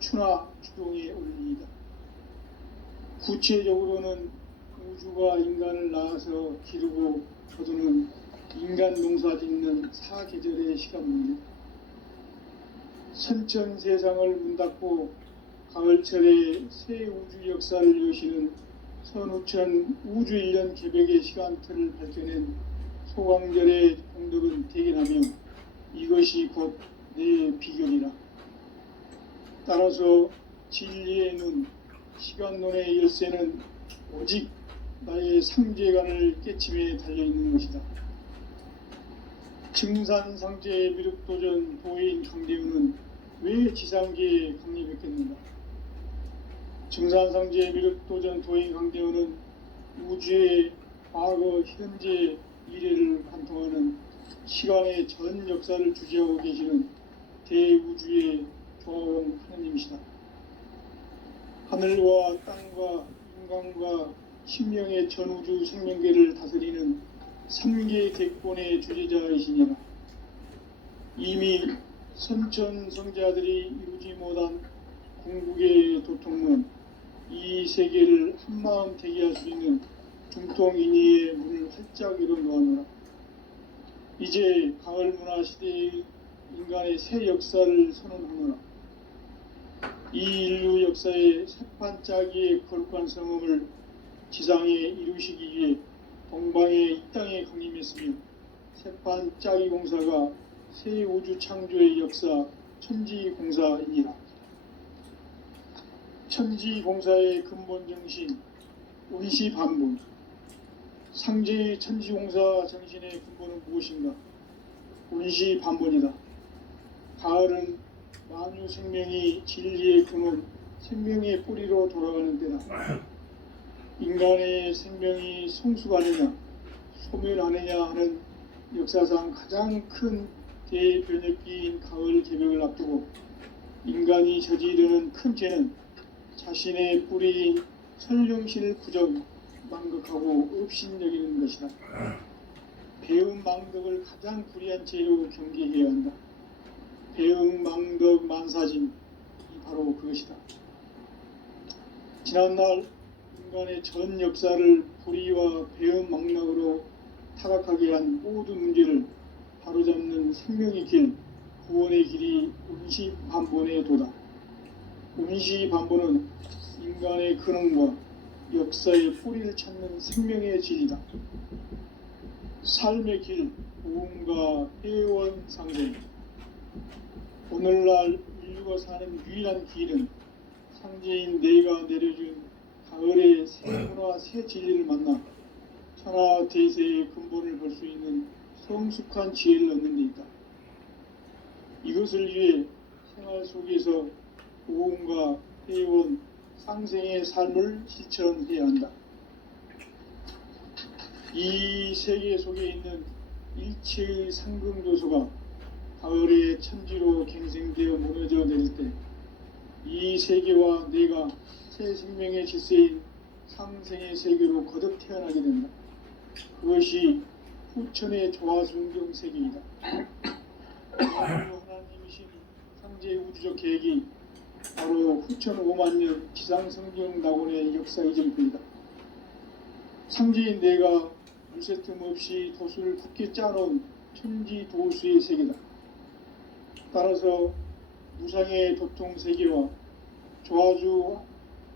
추나 추동의 원리이다. 구체적으로는 우주가 인간을 낳아서 기르고 거두는 인간 농사 짓는 사계절의 시간입니다. 선천 세상을 문 닫고 가을철에 새 우주 역사를 여시는 선우천 우주 1년 개벽의 시간틀을 밝혀낸 소강절의 공덕은 대견하며 이것이 곧 내 비결이라. 따라서 진리의 눈, 시간론의 열쇠는 오직 나의 상제관을 깨침에 달려있는 것이다. 증산상제의 미륵도전 도인 강대훈은 왜 지상계에 강림했겠는가? 증산상제의 미륵도전 도인 강대훈은 우주의 과거, 현재, 미래를 관통하는 시간의 전 역사를 주재하고 계시는 대우주의 조화원 하느님이시다. 하늘과 땅과 인간과 신명의 전우주 생명계를 다스리는 3개 객본의 주제자이시니라. 이미 선천성자들이 이루지 못한 궁극의 도통론, 이 세계를 한마음 대기할 수 있는 중통인의의 문을 활짝 열어놓아노라. 이제 가을 문화 시대의 인간의 새 역사를 선언하노라. 이 인류 역사의 새판짜기의 거룩한 성음을 지상에 이루시기 위해 동방의 이 땅에 강림했으며 새판짜기 공사가 새 우주 창조의 역사 천지공사이니라. 천지공사의 근본 정신 운시반본. 상제의 천지공사 정신의 근본은 무엇인가? 운시반본이다. 가을은 만유 생명이 진리의 근원, 생명의 뿌리로 돌아가는 때다. 인간의 생명이 성숙하느냐, 소멸하느냐 하는 역사상 가장 큰 대변혁기인 가을 개벽을 앞두고 인간이 저지르는 큰 죄는 자신의 뿌리인 설령신을 부정, 망극하고 업신여기는 것이다. 배움 망덕을 가장 불의한 죄로 경계해야 한다. 배움 망덕 만사진이 바로 그것이다. 지난날 인간의 전 역사를 불의와 배움 망락으로 타락하게 한 모든 문제를 바로잡는 생명의 길, 구원의 길이 운시반본의 도다. 운시반본은 인간의 근원과 역사의 뿌리를 찾는 생명의 진이다. 삶의 길, 무언가 회원상생. 오늘날 인류가 사는 유일한 길은 상제인 내가 내려준 가을의 새 문화 새 진리를 만나 천하 대세의 근본을 볼 수 있는 성숙한 지혜를 얻는 데 있다. 이것을 위해 생활 속에서 고음과 해온 상생의 삶을 실천해야 한다. 이 세계 속에 있는 일체의 상금조소가 가을의 천지로 갱생되어 무너져 내릴 때 이 세계와 내가 새 생명의 질서인 상생의 세계로 거듭 태어나게 된다. 그것이 후천의 조화순경 세계이다. 하나님이신 상제의 우주적 계획이 바로 후천 5만 년 지상성경 낙원의 역사의 전부이다. 상제인 내가 물새틈 없이 도수를 굳게 짜놓은 천지 도수의 세계다. 따라서 무상의 도통 세계와 조화주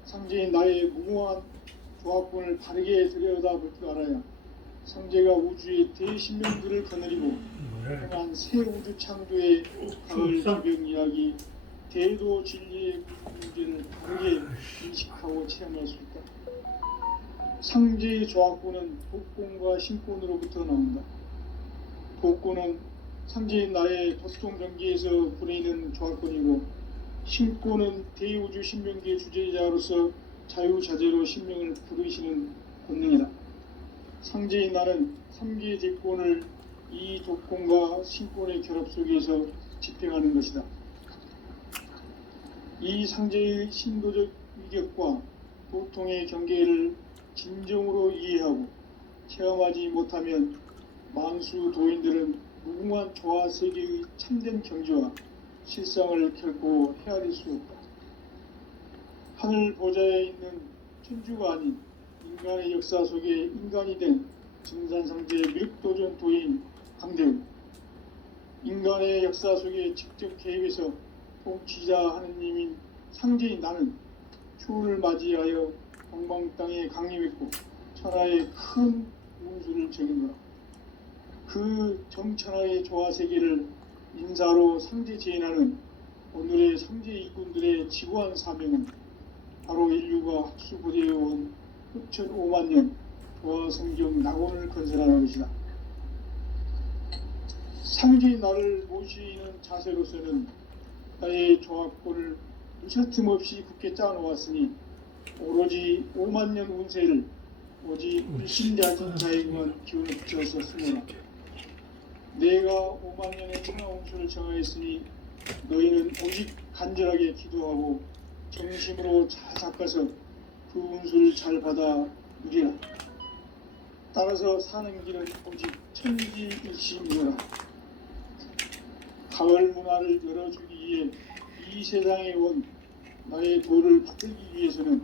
상제인 나의 무모한 조합권을 바르게 들여다볼 줄 알아야 상제가 우주의 대신명들을 거느리고 행한 새 우주 창조의 가을 기병 이야기 대도 진리의 문제를 바르게 인식하고 체험할 수 있다. 상제의 조합권은 독권과 신권으로부터 나온다. 독권은 상제인 나의 도통 경계에서 부리는 조합권이고 신권은 대우주 신명기의 주제자로서 자유자재로 신명을 부르시는 권능이다. 상제인 나는 3개의 대권을 이 독권과 신권의 결합 속에서 집행하는 것이다. 이 상제의 신도적 위격과 도통의 경계를 진정으로 이해하고 체험하지 못하면 만수 도인들은 무궁한 조화 세계의 참된 경지와 실상을 결코 헤아릴 수 없다. 하늘 보좌에 있는 천주가 아닌 인간의 역사 속에 인간이 된 증산상제 미륵도전 도인 강대우, 인간의 역사 속에 직접 개입해서 통치자 하느님인 상제인 나는 추운을 맞이하여 동방 땅에 강림했고 천하의 큰 운수를 적인노라. 그 정천하의 조화 세계를 인사로 상제 제인하는 오늘의 상제 일꾼들의 지구한 사명은 바로 인류가 학수고대해온 후천 5만 년 조화 성경 낙원을 건설하는 것이다. 상제인 나를 모시는 자세로서는 나의 조합권을 무설틈 없이 굳게 짜놓았으니 오로지 5만 년 운세를 오직 불신자진 자에게만 기운을 붙여서 쓰노라. 내가 5만 년의 천하 운수를 정하였으니 너희는 오직 간절하게 기도하고 정심으로 잘 닦아서 그 운수를 잘 받아 누리라. 따라서 사는 길은 오직 천지일심이라. 가을 문화를 열어주기 위해 이 세상에 온 나의 도를 받들기 위해서는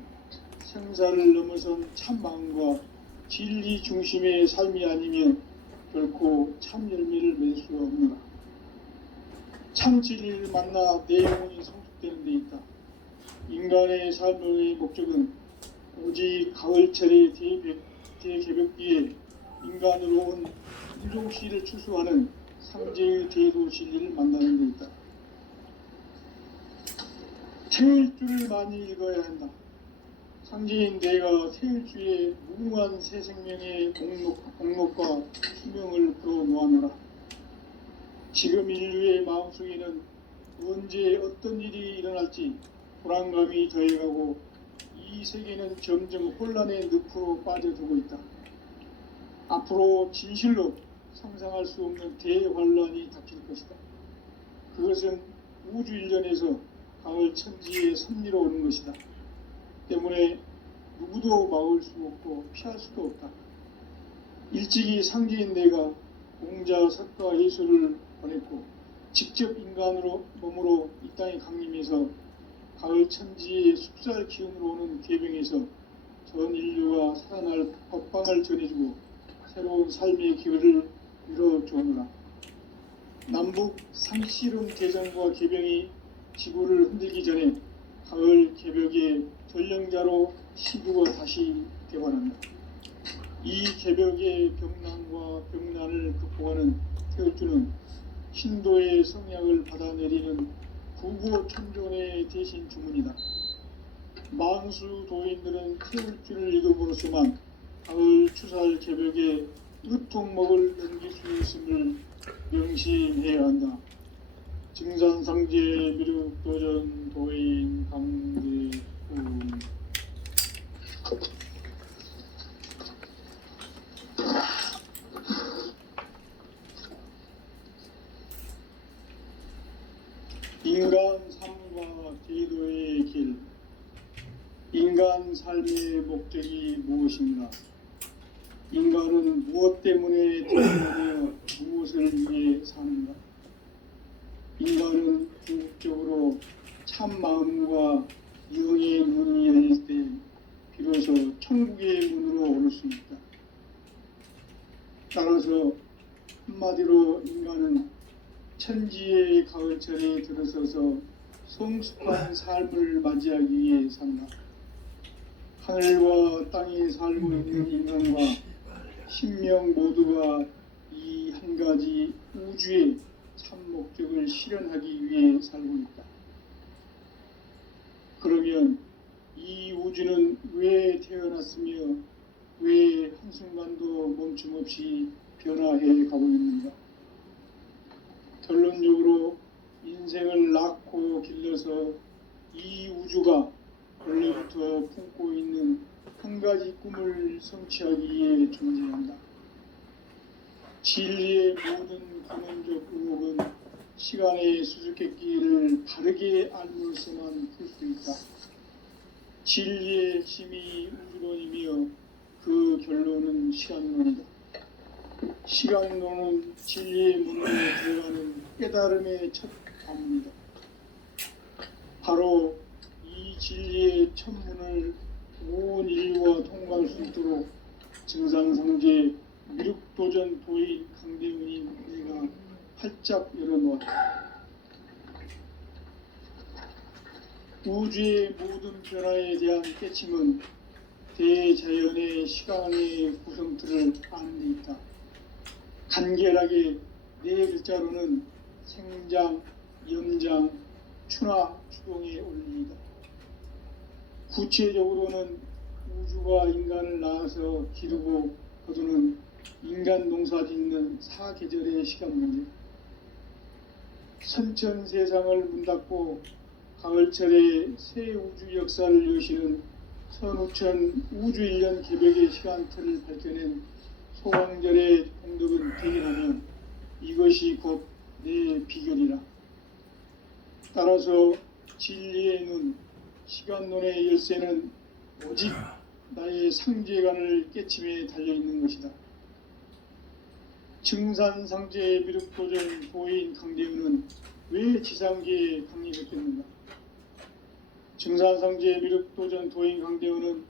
생사를 넘어선 참 마음과 진리 중심의 삶이 아니면 결코 참 열매를 맺을 수가 없노라. 참 진리를 만나 내 영혼이 성숙되는 데 있다. 인간의 삶의 목적은 오직 가을철의 대개벽기에 인간으로 온 인종시를 추수하는 상제의 대도 진리를 만나는 데 있다. 태일주를 많이 읽어야 한다. 상제인 내가 태일주의 무궁한 새 생명의 공목과 수명을 풀어놓아노라. 지금 인류의 마음속에는 언제 어떤 일이 일어날지 불안감이 더해가고 이 세계는 점점 혼란의 늪으로 빠져들고 있다. 앞으로 진실로 상상할 수 없는 대환란이 닥칠 것이다. 그것은 우주 일련에서 가을 천지의 섭리로 오는 것이다. 때문에 누구도 막을 수 없고 피할 수도 없다. 일찍이 상제인 내가 공자, 석가, 예수를 보냈고 직접 인간으로 몸으로 이 땅에 강림해서 가을 천지의 숲살 기운으로 오는 계병에서 전 인류가 살아날 법방을 전해주고 새로운 삶의 기회를 이뤄주오노라. 남북 상씨름 대전과 계병이 지구를 흔들기 전에 가을 개벽의 전령자로 시구가 다시 개관한다. 이 개벽의 병난과 병난을 극복하는 태울주는 신도의 성약을 받아내리는 구고 천존의 대신 주문이다. 만수 도인들은 태울 줄을 읽음으로써만 가을 추살 개벽에 으통목을 넘길 수 있음을 명심해야 한다. 증산상제 미륵도전 도인 강대우. 인간 삶과 기도의 길. 인간 삶의 목적이 무엇인가? 인간은 무엇 때문에 태어나며 무엇을 위해 사는가? 인간은 궁극적으로 참 마음과 영의 문이 열릴 때 비로소 천국의 문으로 오를 수 있다. 따라서 한마디로 인간은 천지의 가을철에 들어서서 성숙한 삶을 맞이하기 위해 산다. 하늘과 땅에 살고 있는 인간과 신명 모두가 이 한 가지 우주의 참 목적을 실현하기 위해 살고 있다. 그러면 이 우주는 왜 태어났으며 왜 한순간도 멈춤 없이 변화해 가고 있는가? 결론적으로 인생을 낳고 길러서 이 우주가 원래부터 품고 있는 한 가지 꿈을 성취하기 위해 존재한다. 진리의 모든 근원적 의혹은 시간의 수수께끼를 바르게 알므로서만 풀 수 있다. 진리의 핵심이 우주론이며 그 결론은 시간론이다. 시간론은 진리의 문으로 들어가는 깨달음의 첫 관문이다. 바로 이 진리의 첫 문을 온 인류가 통과할 수 있도록 증산상제 미륵도전 도인 강대훈이 내가 활짝 열어놓았다. 우주의 모든 변화에 대한 깨침은 대자연의 시간의 구성틀을 아는 데 있다. 간결하게 네 글자로는 생장, 염장, 추나 추동의 원리이다. 구체적으로는 우주가 인간을 낳아서 기르고 거두는 인간 농사 짓는 사계절의 시간 문제. 선천 세상을 문 닫고 가을철에 새 우주 역사를 여시는 선우천 우주 1년 개벽의 시간틀을 밝혀낸 소강절의 공덕은 대견하며 이것이 곧 내 비결이라. 따라서 진리의 눈, 시간론의 열쇠는 오직 나의 상제관을 깨침에 달려있는 것이다. 증산상제 미륵도전 도인 강대훈은 왜 지상계에 강림했겠는가? 증산상제 미륵도전 도인 강대훈은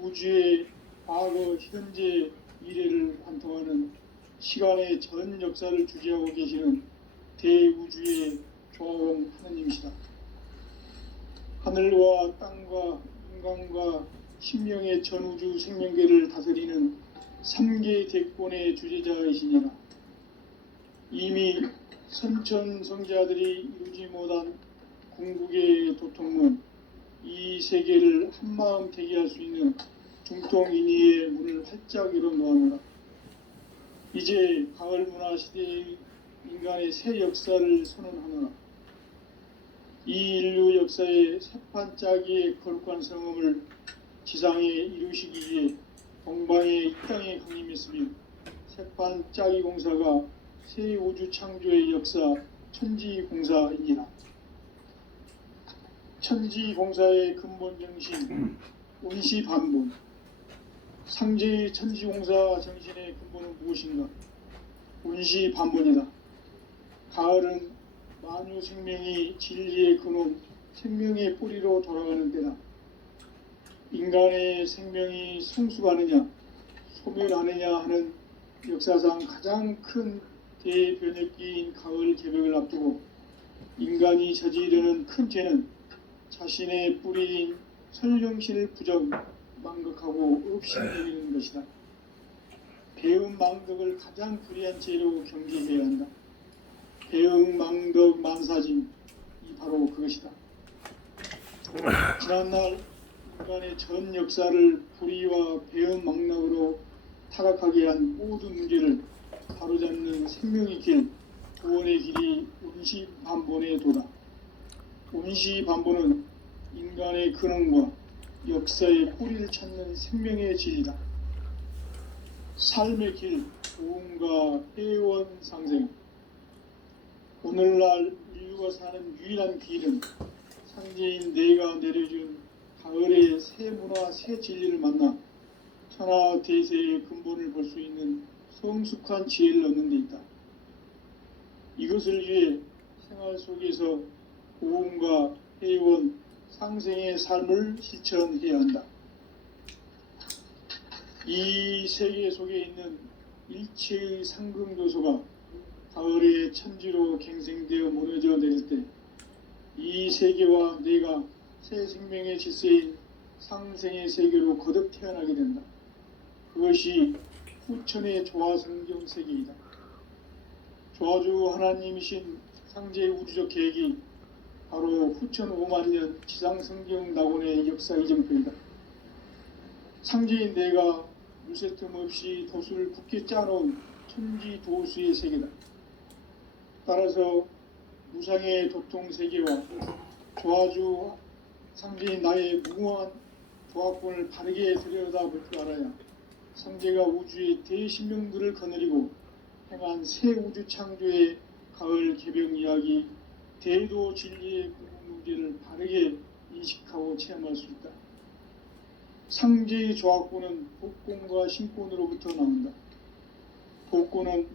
우주의 과거, 현재, 미래를 관통하는 시간의 전 역사를 주재하고 계시는 대우주의 조화원 하느님이시다. 하늘과 땅과 인간과 신명의 전우주 생명계를 다스리는 3개 대권의 주제자이시니라. 이미 선천성자들이 이루지 못한 궁극의 도통은 이 세계를 한마음 되게 할 수 있는 중통인의의 문을 활짝 열어놓아노라. 이제 가을 문화 시대의 인간의 새 역사를 선언하노라. 이 인류 역사의 새판짜기의 거룩한 성음을 지상에 이루시기 위해 동방의 이 땅에 강림했으며 새판짜기 공사가 새 우주 창조의 역사 천지공사이니라. 천지공사의 근본 정신 온시반본. 상제의 천지공사 정신의 근본은 무엇인가? 온시반본이다. 가을은 만유 생명이 진리의 근원, 생명의 뿌리로 돌아가는 때다. 인간의 생명이 성숙하느냐, 소멸하느냐 하는 역사상 가장 큰 대변혁기인 가을 개벽을 앞두고 인간이 저지르는 큰 죄는 자신의 뿌리인 설령신을 부정, 망극하고 없신여기는 것이다. 배음 망덕을 가장 불의한 죄로 경계해야 한다. 배음 망덕 만사진, 이 바로 그것이다. 지난날 인간의 전 역사를 불의와 배은망락으로 타락하게 한 모든 문제를 바로잡는 생명의 길, 구원의 길이 운시반본의 도다. 운시반본은 인간의 근원과 역사의 뿌리를 찾는 생명의 진리다. 삶의 길, 도움과 회원 상생. 오늘날 인류가 사는 유일한 길은 상제인 내가 내려준 가을의 새 문화, 새 진리를 만나 천하 대세의 근본을 볼 수 있는 성숙한 지혜를 얻는 데 있다. 이것을 위해 생활 속에서 고음과 회원, 상생의 삶을 실천해야 한다. 이 세계 속에 있는 일체의 상승교소가 가을의 천지로 갱생되어 무너져 내릴 때 이 세계와 내가 새 생명의 질서인 상생의 세계로 거듭 태어나게 된다. 그것이 후천의 조화성경 세계이다. 조화주 하나님이신 상제의 우주적 계획이 바로 후천 5만 년 지상성경 낙원의 역사 이정표이다. 상제인 내가 무쇠틈 없이 도수를 굳게 짜놓은 천지 도수의 세계다. 따라서 무상의 도통 세계와 조화주 상제인 나의 무궁한 조화권을 바르게 들여다볼 줄 알아야 상제가 우주의 대신명들을 거느리고 행한 새 우주 창조의 가을 개병 이야기, 대도 진리의 궁극 문제를 바르게 인식하고 체험할 수 있다. 상제의 조화권은 복권과 신권으로부터 나온다. 복권은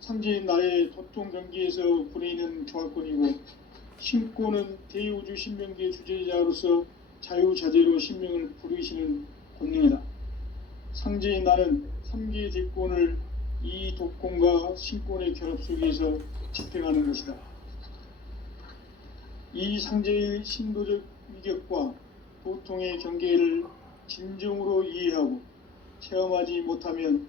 상제인 나의 도통 경기에서 부리는 조화권이고, 신권은 대우주 신명기의 주제자로서 자유자재로 신명을 부르시는 권능이다. 상제인 나는 3개의 대권을 이 독권과 신권의 결합 속에서 집행하는 것이다. 이 상제의 신도적 위격과 보통의 경계를 진정으로 이해하고 체험하지 못하면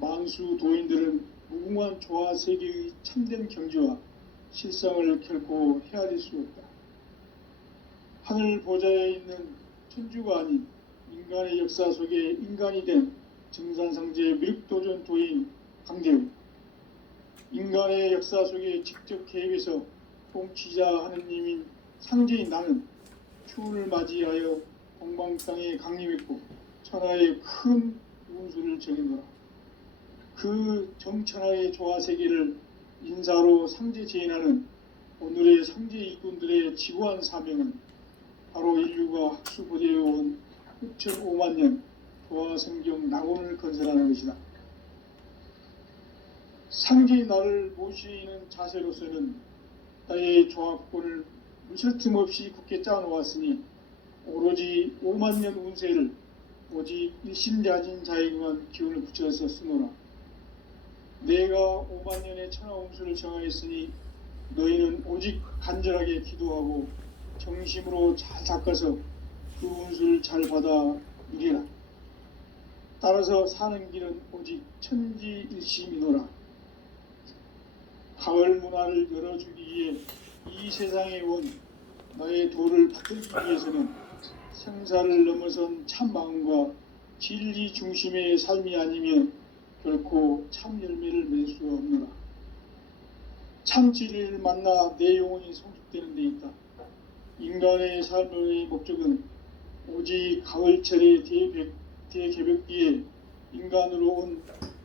만수 도인들은 무궁한 조화 세계의 참된 경지와 실상을 결코 헤아릴 수 없다. 하늘 보좌에 있는 천주가 아닌 인간의 역사 속에 인간이 된 증산상제의 미륵도전 도인 강대우, 인간의 역사 속에 직접 개입해서 통치자 하느님인 상제인 나는 추운을 맞이하여 동방 땅에 강림했고 천하의 큰 운수를 적이노라. 그 정천하의 조화세계를 인사로 상제 제인하는 오늘의 상제 일꾼들의 지구한 사명은 바로 인류가 학수고대해온 6,5만 년 조화성경 낙원을 건설하는 것이다. 상제의 나를 모시는 자세로서는 나의 조화권을 무설틈 없이 굳게 짜놓았으니 오로지 5만 년 운세를 오직 일심자진 자에게만 기운을 붙여서 쓰노라. 내가 5만 년의 천하 운수를 정하였으니 너희는 오직 간절하게 기도하고 정심으로 잘 닦아서 그 운수를 잘 받아 누리라. 따라서 사는 길은 오직 천지일심이노라. 가을 문화를 열어주기 위해 이 세상에 온 나의 도를 받들기 위해서는 생사를 넘어선 참 마음과 진리 중심의 삶이 아니면 결코 참 열매를 맺을 수 없노라. 참 진리를 만나 내 영혼이 성숙되는 데 있다. 인간의 삶의 목적은 오직 가을철의 대개벽기에 인간으로 온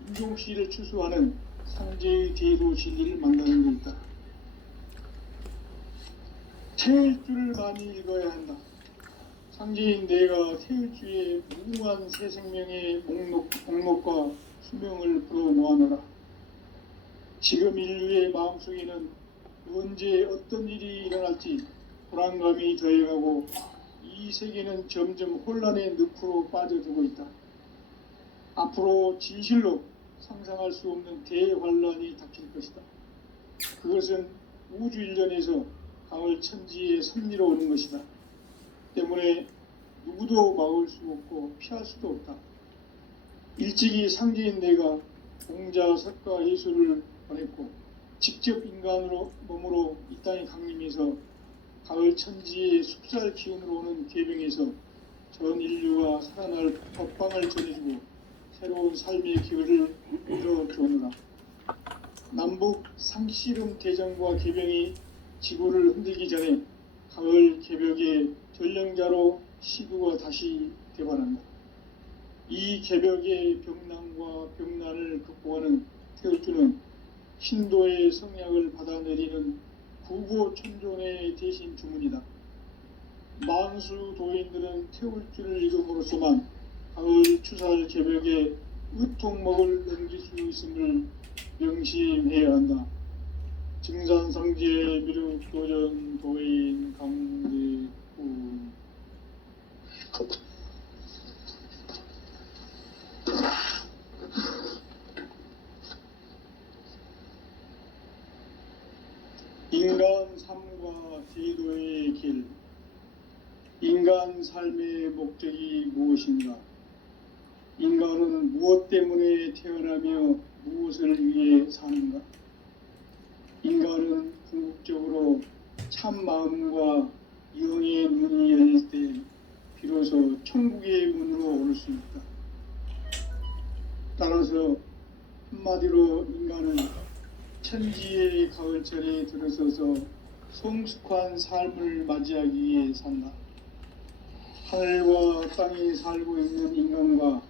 인종씨를 추수하는 상제의 대도 진리를 만나는 데 있다. 태일 줄을 많이 읽어야 한다. 상제인 내가 태일주의 무궁한 새 생명의 목록과 수명을 불어 모아노라. 지금 인류의 마음속에는 언제 어떤 일이 일어날지 불안감이 더해가고 이 세계는 점점 혼란의 늪으로 빠져들고 있다. 앞으로 진실로 상상할 수 없는 대환란이 닥칠 것이다. 그것은 우주 일련에서 가을 천지의 섭리로 오는 것이다. 때문에 누구도 막을 수 없고 피할 수도 없다. 일찍이 상제인 내가 공자, 석가, 예수를 보냈고 직접 인간으로 몸으로 이 땅에 강림해서 가을 천지의 숲살 기운으로 오는 계병에서 전 인류가 살아날 법방을 전해주고 새로운 삶의 기회를 열어주오노라. 남북 상씨름 대전과 개병이 지구를 흔들기 전에 가을 개벽의 전령자로 시두가 다시 되관한다. 이 개벽의 병난과 병난을 극복하는 태울주는 신도의 성약을 받아내리는 구고천존의 대신 주문이다. 만수 도인들은 태울주를 이름으로서만 가을 추살 개벽에 의통목을 넘길 수 있음을 명심해야 한다. 증산성제 미륵도전 도인 강대구. 인간 삶과 제도의 길. 인간 삶의 목적이 무엇인가? 인간은 무엇 때문에 태어나며 무엇을 위해 사는가? 인간은 궁극적으로 참 마음과 영의 문이 열릴 때 비로소 천국의 문으로 올 수 있다. 따라서 한마디로 인간은 천지의 가을철에 들어서서 성숙한 삶을 맞이하기 위해 산다. 하늘과 땅에 살고 있는 인간과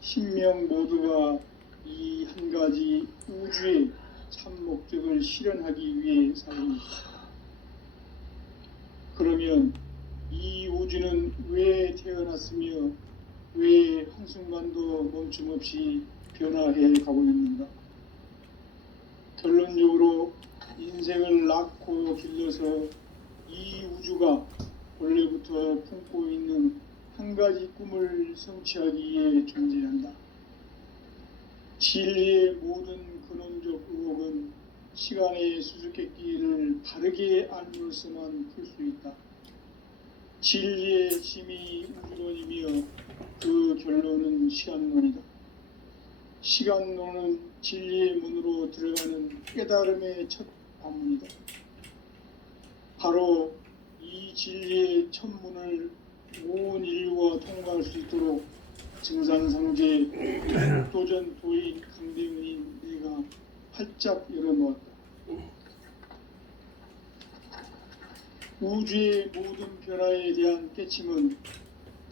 신명 모두가 이 한 가지 우주의 참 목적을 실현하기 위해 살입니다. 그러면 이 우주는 왜 태어났으며 왜 한순간도 멈춤 없이 변화해 가고 있는가? 결론적으로 인생을 낳고 길러서 이 우주가 원래부터 품고 있는 한 가지 꿈을 성취하기 위해 존재한다. 진리의 모든 근원적 의혹은 시간의 수수께끼를 바르게 알므로서만 풀 수 있다. 진리의 힘이 우주론이며 그 결론은 시간론이다. 시간론은 진리의 문으로 들어가는 깨달음의 첫 관문이다. 바로 이 진리의 첫 문을 온 인류가 통과할 수 있도록 증산성제 도전 도인 강대문인 내가 활짝 열어놓았다. 우주의 모든 변화에 대한 깨침은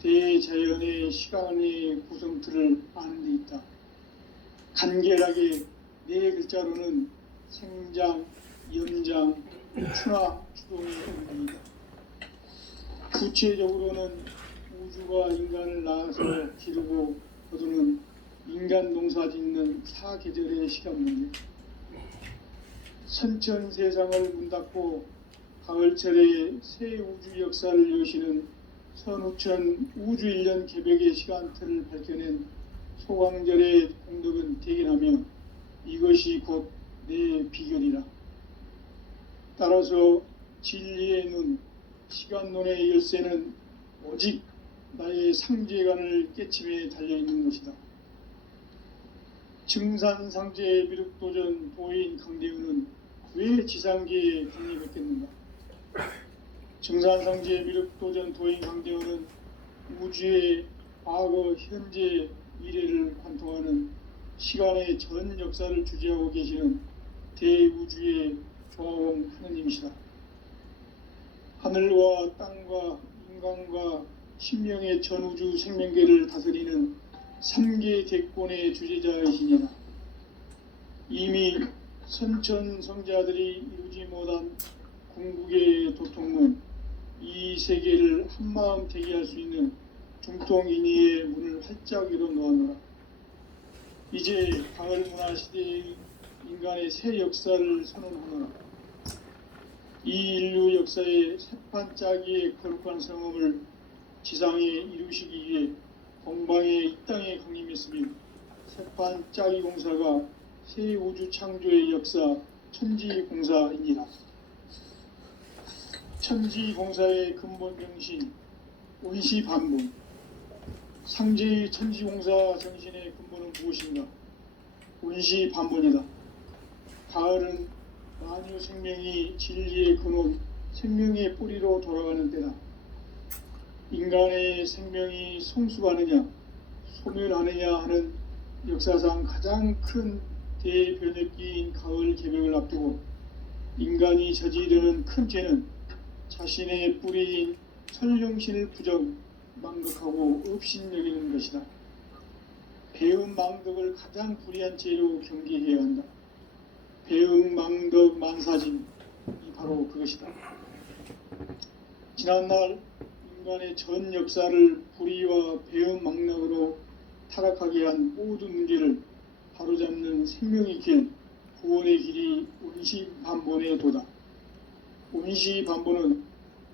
대자연의 시간의 구성틀을 아는 데 있다. 간결하게 네 글자로는 생장, 연장, 추나, 추동의 의미이다. 구체적으로는 우주가 인간을 낳아서 기르고 거두는 인간 농사 짓는 사계절의 시간 문제. 선천 세상을 문 닫고 가을철에 새 우주 역사를 여시는 선우천 우주 1년 개벽의 시간틀을 밝혀낸 소강절의 공덕은 대견하며 이것이 곧 내 비결이라. 따라서 진리의 눈, 시간론의 열쇠는 오직 나의 상제관을 깨침에 달려있는 것이다. 증산상제 미륵도전 도인 강대우는 왜 지상계에 국립했겠는가? 증산상제 미륵도전 도인 강대우는 우주의 과거, 현재, 미래를 관통하는 시간의 전 역사를 주재하고 계시는 대우주의 조화원 하느님이시다. 하늘과 땅과 인간과 신명의 전우주 생명계를 다스리는 3계 대권의 주제자이시니라. 이미 선천성자들이 이루지 못한 궁극의 도통문, 이 세계를 한마음 대기할 수 있는 중통인의의 문을 활짝 열어놓았노라. 이제 가을 문화 시대의 인간의 새 역사를 선언하노라. 이 인류 역사의 새판짜기의 거룩한 성음을 지상에 이루시기 위해 동방의 이 땅에 강림했으며 새판짜기 공사가 새 우주 창조의 역사 천지공사입니다. 천지공사의 근본 정신 온시반복. 상제의 천지공사 정신의 근본은 무엇인가? 온시반복이다. 가을은 만유 생명이 진리의 근원, 생명의 뿌리로 돌아가는 때다. 인간의 생명이 성숙하느냐 소멸하느냐 하는 역사상 가장 큰 대변혁기인 가을 개벽을 앞두고 인간이 저지르는 큰 죄는 자신의 뿌리인 설령신을 부정 망덕하고 업신여기는 것이다. 배음 망덕을 가장 불의한 죄로 경계해야 한다. 배음 망덕 만사진이 바로 그것이다. 지난날 인간의 전 역사를 불의와 배음 망락으로 타락하게 한 모든 문제를 바로잡는 생명의 길, 구원의 길이 운시반본의 도다. 운시반본은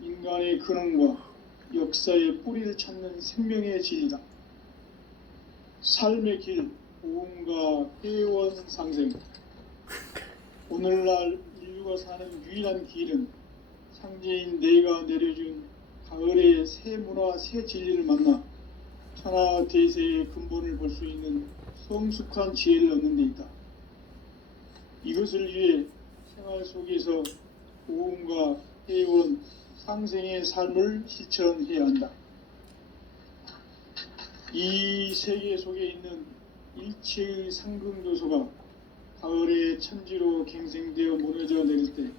인간의 근원과 역사의 뿌리를 찾는 생명의 진리다. 삶의 길, 보험과 회원 상생. 오늘날 인류가 사는 유일한 길은 상제인 내가 내려준 가을의 새 문화, 새 진리를 만나 천하 대세의 근본을 볼 수 있는 성숙한 지혜를 얻는 데 있다. 이것을 위해 생활 속에서 보험과 회원, 상생의 삶을 실천해야 한다. 이 세계 속에 있는 일체의 상금요소가 가을의 천지로 갱생되어 무너져 내릴 때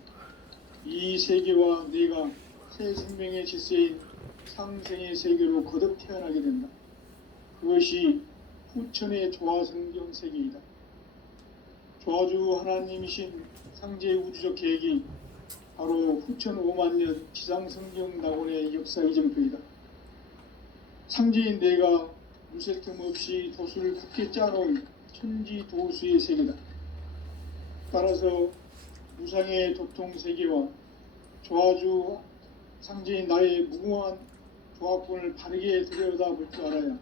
이 세계와 내가 새 생명의 질서인 상생의 세계로 거듭 태어나게 된다. 그것이 후천의 조화성경 세계이다. 조화주 하나님이신 상제 우주적 계획이 바로 후천 5만년 지상성경 낙원의 역사 이정표이다. 상제인 내가 무색 틈 없이 도수를 굳게 짜놓은 천지 도수의 세계다. 따라서 무상의 도통 세계와 조화주 상제인 나의 무궁한 조합권을 바르게 들여다볼 줄 알아야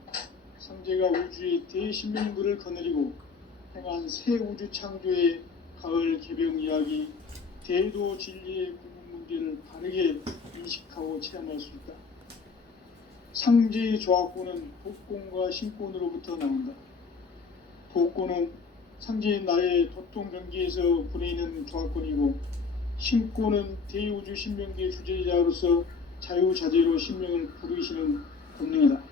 상제가 우주의 대신명들을 거느리고 행한 새 우주 창조의 가을 개벽 이야기, 대도 진리의 궁극 문제를 바르게 인식하고 체험할 수 있다. 상제의 조합권은 복권과 신권으로부터 나온다. 복권은 상제인 나의 도통 경계에서 부리는 조합권이고, 신권은 대우주 신명계 주제자로서 자유자재로 신명을 부르시는 권능이다.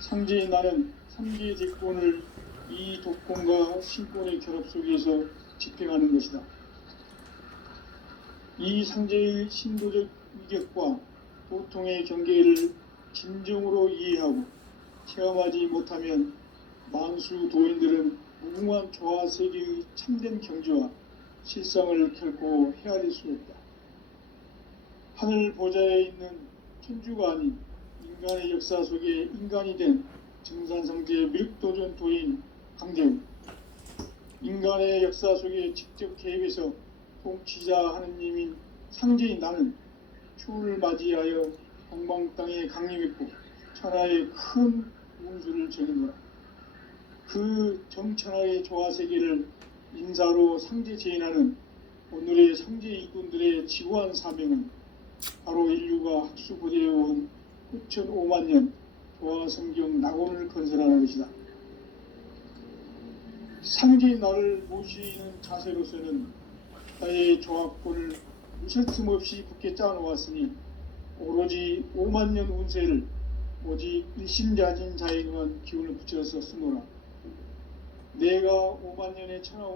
상제인 나는 삼계의 대권을 이 독권과 신권의 결합 속에서 집행하는 것이다. 이 상제의 신도적 위격과 보통의 경계를 진정으로 이해하고 체험하지 못하면 만수 도인들은 무궁한 조화 세계의 참된 경지와 실상을 결코 헤아릴 수 없다. 하늘 보좌에 있는 천주가 아닌 인간의 역사 속에 인간이 된 증산성제의 밀도전 도인 강재우, 인간의 역사 속에 직접 개입해서 통치자 하느님인 상제인 나는 추후를 맞이하여 동방 땅에 강림했고 천하의 큰 운수를 정했노라. 그 정천하의 조화세계를 인사로 상제 제인하는 오늘의 상제 일꾼들의 지구한 사명은 바로 인류가 학수고대해온 후천 5만년 조화성경 낙원을 건설하는 것이다. 상제의 나를 모시는 자세로서는 나의 조합권을 무설틈 없이 굳게 짜놓았으니 오로지 5만년 운세를 오직 일심자진 자에게만 기운을 붙여서 쓰노라. 내가 5만년의 천하